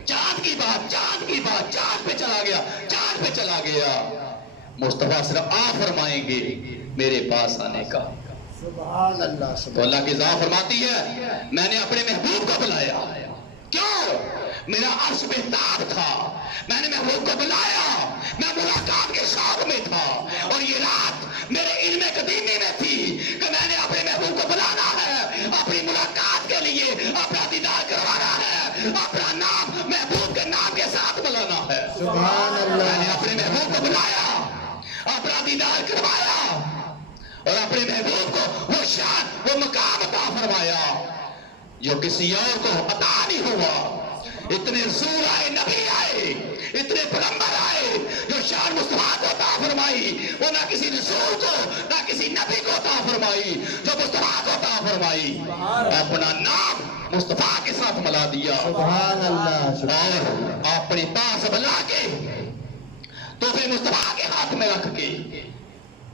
چاند کی بات، چاند کی بات، چاند پہ چلا گیا، چاند پہ چلا گیا. مصطفیٰ صرف آپ فرمائیں گے میرے پاس آنے کا. سبحان اللہ. تو سبحان اللہ کی ذات فرماتی ہے میں نے اپنے محبوب کو بلایا. کیوں؟ میرا عرش بہتاب تھا، میں نے محبوب کو بلایا، میں ملاقات کے شوق میں تھا، اور یہ رات میرے علم قدیمی میں تھی کہ میں نے اپنے محبوب کو بلانا ہے، اپنی ملاقات کے لیے اپنا دیدار کروانا ہے، اپنا نام محبوب کے نام کے ساتھ بلانا ہے. سبحان اللہ. میں نے اپنے محبوب کو بلایا، اپنا دیدار کروایا، اور اپنے محبوب کو وہ شان، وہ مقام عطا فرمایا جو کسی اور کو عطا نہیں ہوا. اتنے رسول آئے، نبی آئے، اتنے پیغمبر آئے جو شان مصطفیٰ کو عطا فرمائی، وہ نہ کسی رسول کو نہ کسی نبی کو عطا فرمائی جو مصطفیٰ کو عطا فرمائی. اپنا نام مصطفیٰ کے ساتھ ملا دیا سبحان اللہ. اور اپنے پاس بلا کے تو پھر مصطفیٰ کے ہاتھ میں رکھ کے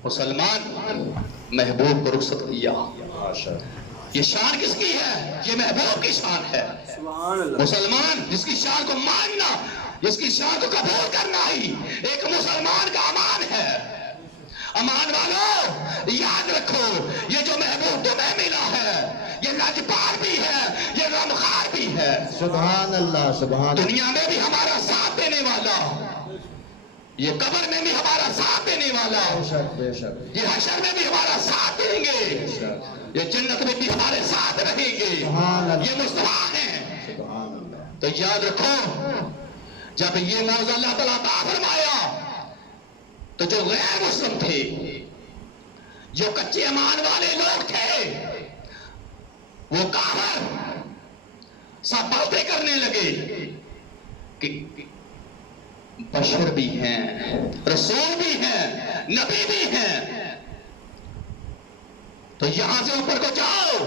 مسلمان محبوب کو رخصت کیا. یہ شان کس کی ہے؟ یہ محبوب کی شان ہے. سبحان اللہ. مسلمان جس کی شان کو ماننا، جس کی شان کو قبول کرنا ہی ایک مسلمان کا امان ہے. امان والو یاد رکھو، یہ جو محبوب تمہیں ملا ہے یہ لجپال بھی ہے، یہ غمخوار بھی سبحان اللہ سبحان دنیا میں بھی ہمارا ساتھ دینے والا، یہ قبر میں بھی ہمارا ساتھ دینے والا، بے شک بے شک یہ حشر میں بھی ہمارا ساتھ دیں گے، یہ جنت میں بھی ہمارے ساتھ رہیں گے، سبحان اللہ یہ مصطفیٰ ہیں۔ سبحان اللہ تو یاد رکھو، جب یہ موضوع اللہ تعالیٰ عطا فرمایا تو جو غیر مسلم تھے، جو کچے ایمان والے لوگ تھے، وہ کافر سب باتیں کرنے لگے کہ بشر بھی ہیں، رسول بھی ہیں، نبی بھی ہیں، تو یہاں سے اوپر کو جاؤ،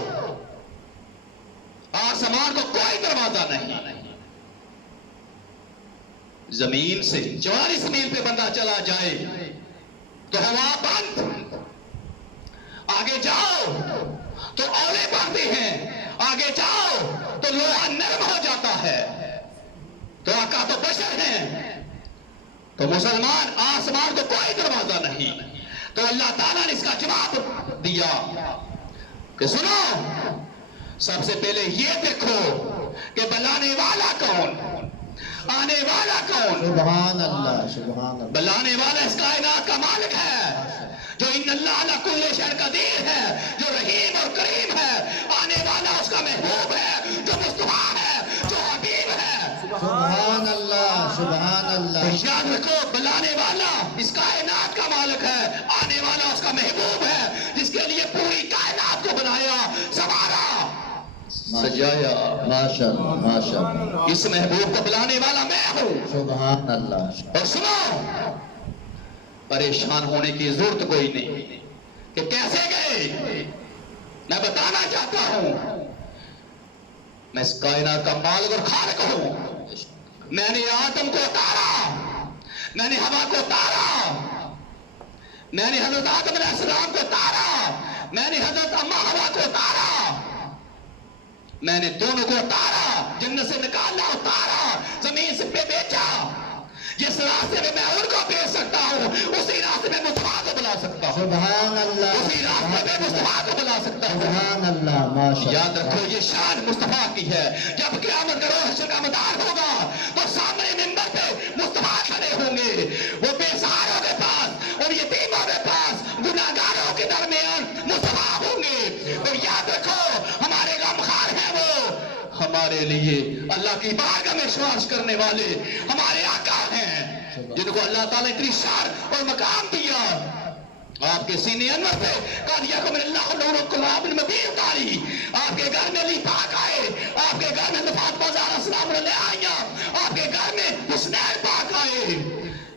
آسمان کو کوئی دروازہ نہیں، زمین سے 44 میل پہ بندہ چلا جائے تو ہوا بند، آگے جاؤ تو اولے بڑھتے ہیں، آگے جاؤ تو لوہا نرم ہو جاتا ہے، تو آقا تو بشر ہیں، تو مسلمان آسمان کو کوئی دروازہ نہیں۔ تو اللہ تعالیٰ نے اس کا جواب دیا کہ سنو، سب سے پہلے یہ دیکھو کہ بلانے والا کون، آنے والا کون۔ سبحان اللہ سبحان اللہ بلانے والا اس کائنات کا مالک ہے، جو ان اللہ علی کل شیء قدیر ہے، جو رحیم اور کریم ہے۔ آنے والا اس کا محبوب ہے، جو مصطفیٰ ہے، جو حبیب ہے۔ سبحان اللہ سبحان تو اللہ یاد رکھو، بلانے والا اس کائنات کا مالک ہے، آنے والا اس کا محبوب ہے، جس کے لیے پوری کائنات کو بنایا، سنوارا، سجایا۔ ماشاء اللہ ماشاء اللہ اس محبوب کو بلانے والا میں ہوں۔ سبحان اللہ اور سنو، پریشان ہونے کی ضرورت کوئی نہیں کہ کیسے گئے، میں بتانا چاہتا ہوں، میں اس کائنات کا مالک اور خالق ہوں۔ میں نے آدم کو اتارا، میں نے ہوا کو اتارا، میں نے حضرت آدم علیہ السلام کو اتارا، میں نے حضرت اماں ہوا کو اتارا، میں نے دونوں کو اتارا، جنت سے نکالا، اتارا، زمین سے پہ بیچا۔ جس راستے میں ان کو بھیج سکتا ہوں، اسی راستے میں مصطفیٰ کو بلا سکتا ہوں، سبحان اللہ اسی راستے میں مصطفیٰ کو بلا سکتا ہوں۔ سبحان اللہ ماشاء اللہ یاد رکھو، یہ شان مصطفیٰ کی ہے۔ جب قیامت کا روز حشر کا میدان ہوگا تو سامنے منبر پہ مصطفیٰ کھڑے ہوں گے، وہ بے سہاروں کے پاس اور یتیموں کے پاس، گناہگاروں کے درمیان مصطفیٰ ہوں گے۔ اور یاد رکھو، ہمارے غمخوار ہیں وہ، ہمارے لیے اللہ کی بارگاہ میں شواش کرنے والے ہمارے آقا ہیں، جن کو اللہ تعالیٰ نے اتنی شان اور مقام دیا۔ آپ کے سینے انور پہ قادیہ کو من اللہ نور القلاب المبین اتاری، آپ کے گھر میں علی پاک آئے، آپ کے گھر میں فاطمہ زہرا السلام علیہ آئیاں، آپ کے گھر میں حسنین پاک آئے۔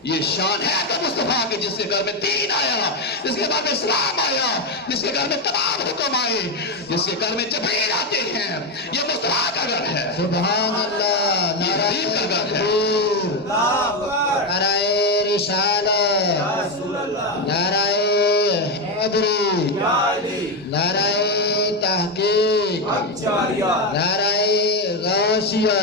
یہ شان ہے تو مصطفیٰ کے، جس کے گھر میں دین آیا، جس کے گھر میں اسلام آیا، جس کے گھر میں تمام حکم آئے، جس کے گھر میں جبریل آتے ہیں، یہ مصطفیٰ کا گھر ہے، سبحان اللہ یہ نعرہ دین کا گھر ہے۔ تکبیر اللہ نعرہ رسالت رسول اللہ نعرہ حیدری یا علی نعرہ تحقیق اچاریہ نعرہ غوثیہ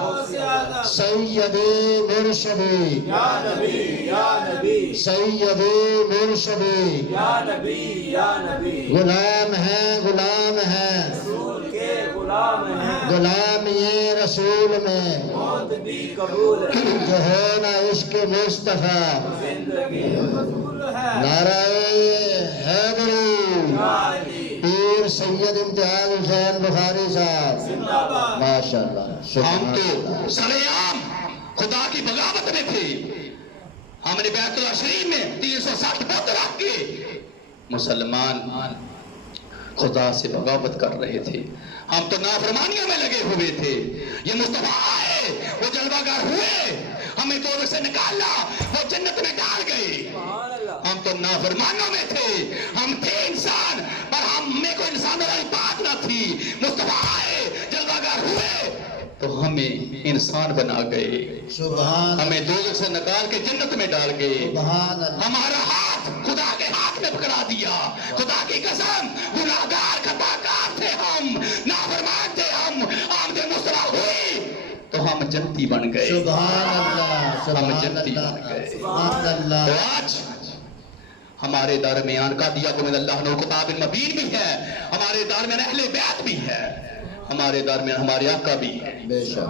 غوثیہ سیدی مرشدی یا نبی یا نبی سیدی مرشدی یا نبی یا نبی غلام ہیں رسول کے غلام ہیں، غلام یہ رسول میں موت بھی قبول ہے، جو ہے نا عشق مصطفیٰ زندگی رسول ہے نعرہ حیدری یا علی پیر سید امتیاز حسین بخاری صاحب زندہ باد۔ ماشاءاللہ ہم سبحان تو اللہ سرعام خدا کی بغاوت میں تھے، ہم نے بیت اللہ شریف میں 360 بت رکھ کے مسلمان خدا سے بغاوت کر رہے تھے، ہم تو نافرمانیوں میں لگے ہوئے تھے۔ یہ مصطفیٰ آئے، وہ جلوہ گر ہوئے، ہمیں دوزخ سے نکالا، وہ جنت میں ڈال گئے۔ سبحان اللہ ہم تو نافرمانوں میں تھے، ہم تھے انسان، پر ہم میں کوئی انسان والی بات نہ تھی۔ مصطفیٰ آئے، جلوہ گر ہوئے تو ہمیں انسان بنا گئے، سبحان ہمیں دوزخ سے نکال کے جنت میں ڈال گئے۔ سبحان اللہ ہمارا ہاتھ خدا کے ہاتھ میں پکڑا دیا، خدا کی قسم، گناہگار خطاکار تھے ہم، نافرمان تھے ہم، آمد مصطفیٰ ہوئی تو ہم جنتی بن گئے۔ سبحان اللہ سبحان جنتی بن اللہ گئے۔ سبحان تو اللہ آج ہمارے درمیان قادیہ کو من اللہ نور کتاب مبین بھی ہے، ہمارے درمیان اہل بیت بھی ہے، ہمارے درمیان ہمارے آقا بھی ہے. بے شک.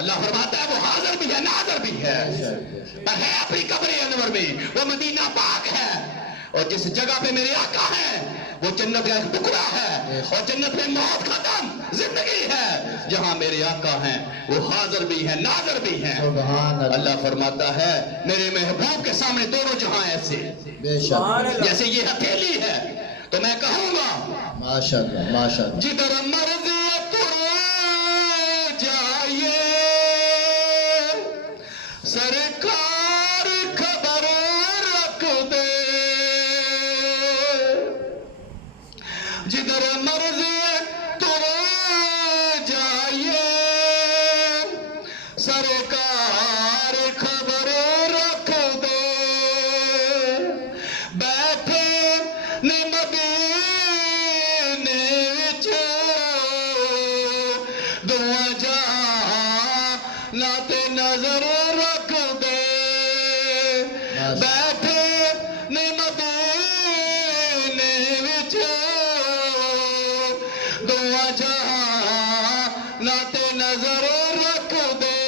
اللہ فرماتا ہے وہ حاضر بھی ہے ناظر بھی ہے پر ہے اپنی قبر انور میں. وہ مدینہ پاک ہے اور جس جگہ پہ میرے آقا ہیں وہ جنت کا ایک ٹکڑا ہے اور جنت میں موت ختم زندگی ہے. جہاں میرے آقا ہیں وہ حاضر بھی ہیں ناظر بھی ہیں. سبحان اللہ. اللہ فرماتا ہے میرے محبوب کے سامنے دونوں جہاں ایسے بے شک. جیسے یہ ہتھیلی ہے تو میں کہوں گا ماشاء اللہ ماشاء اللہ. جدھر مرضی تر جائیے سرکار خبر رکھ دے. جدھر مرضی تر جائیے سرکار خبر رکھ دے. بیٹھے مدینے وچ دعا جہاں لاتے نظر رکھ دے. بیٹھے مدینے وچ دعا جہاں لاتے نظر رکھ دے.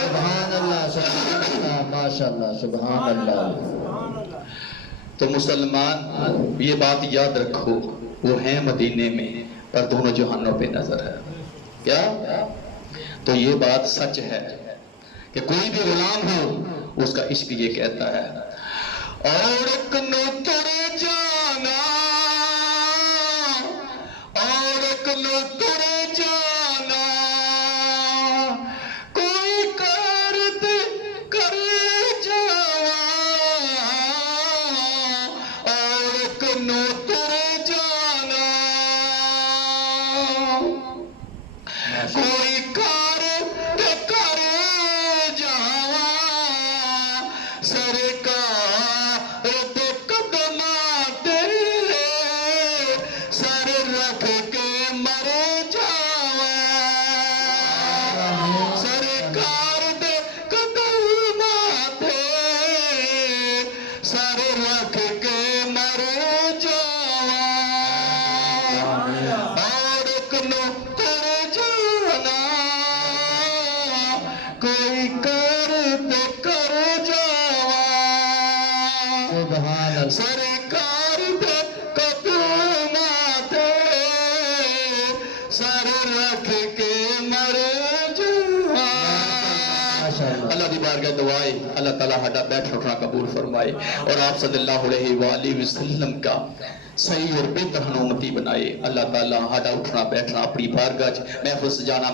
سبحان اللہ سبحان اللہ ماشاء اللہ سبحان اللہ. تو مسلمان یہ بات یاد رکھو وہ ہیں مدینے میں پر دونوں جہانوں پہ نظر ہے. کیا تو یہ بات سچ ہے کہ کوئی بھی غلام ہو اس کا عشق یہ کہتا ہے اور ایک نو تر جانا اور ایک نو تر جانا کوئی کرد کر جانا اور ایک نو تر جانا کوئی کرد کر جانا سرکار دے قدماں تے سر رکھ کے مر جاواں. سرکار دے قدماں تے سر رکھ کے مر جاواں. اور ایک نو تر جانا کوئی کرد کر جاواں. سبحان اللہ. سرکار دے قدماں تے سر رکھ کے مر جاواں. ماشاء اللہ. اللہ دی بارگاہ دعائے اللہ تعالیٰ ہڈا بیٹھ اٹھنا قبول فرمائے اور آپ صلی اللہ علیہ وآلہ وسلم کا صحیح اور بہتر امتی بنائے. اللہ تعالیٰ ہڈا اٹھنا بیٹھنا اپنی بارگاہ محفل سجانا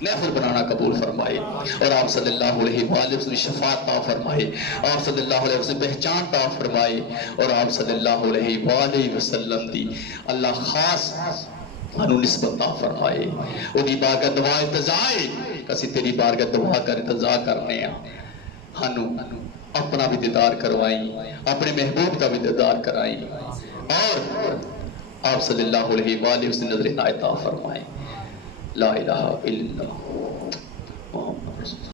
محفل بنانا قبول فرمائے اور آپ صلی اللہ علیہ وآلہ وسلم شفاعت عطا فرمائے. آپ صلی اللہ علیہ وسلم پہچان عطا فرمائے اور آپ صلی اللہ علیہ وآلہ وسلم دی اللہ خاص انہوں نسبت عطا فرمائے. انہی بارگاہ دعا التجائے کسی تیری بارگاہ دعا کر التجا کرنے ہیں ہنو اپنا بھی دیدار کروائیں اپنے محبوب کا بھی دیدار کرائیں اور آپ صلی اللہ علیہ وآلہ وسلم نظر عنایت عطا فرمائیں. لا الہ الا اللہ محمد رسول اللہ.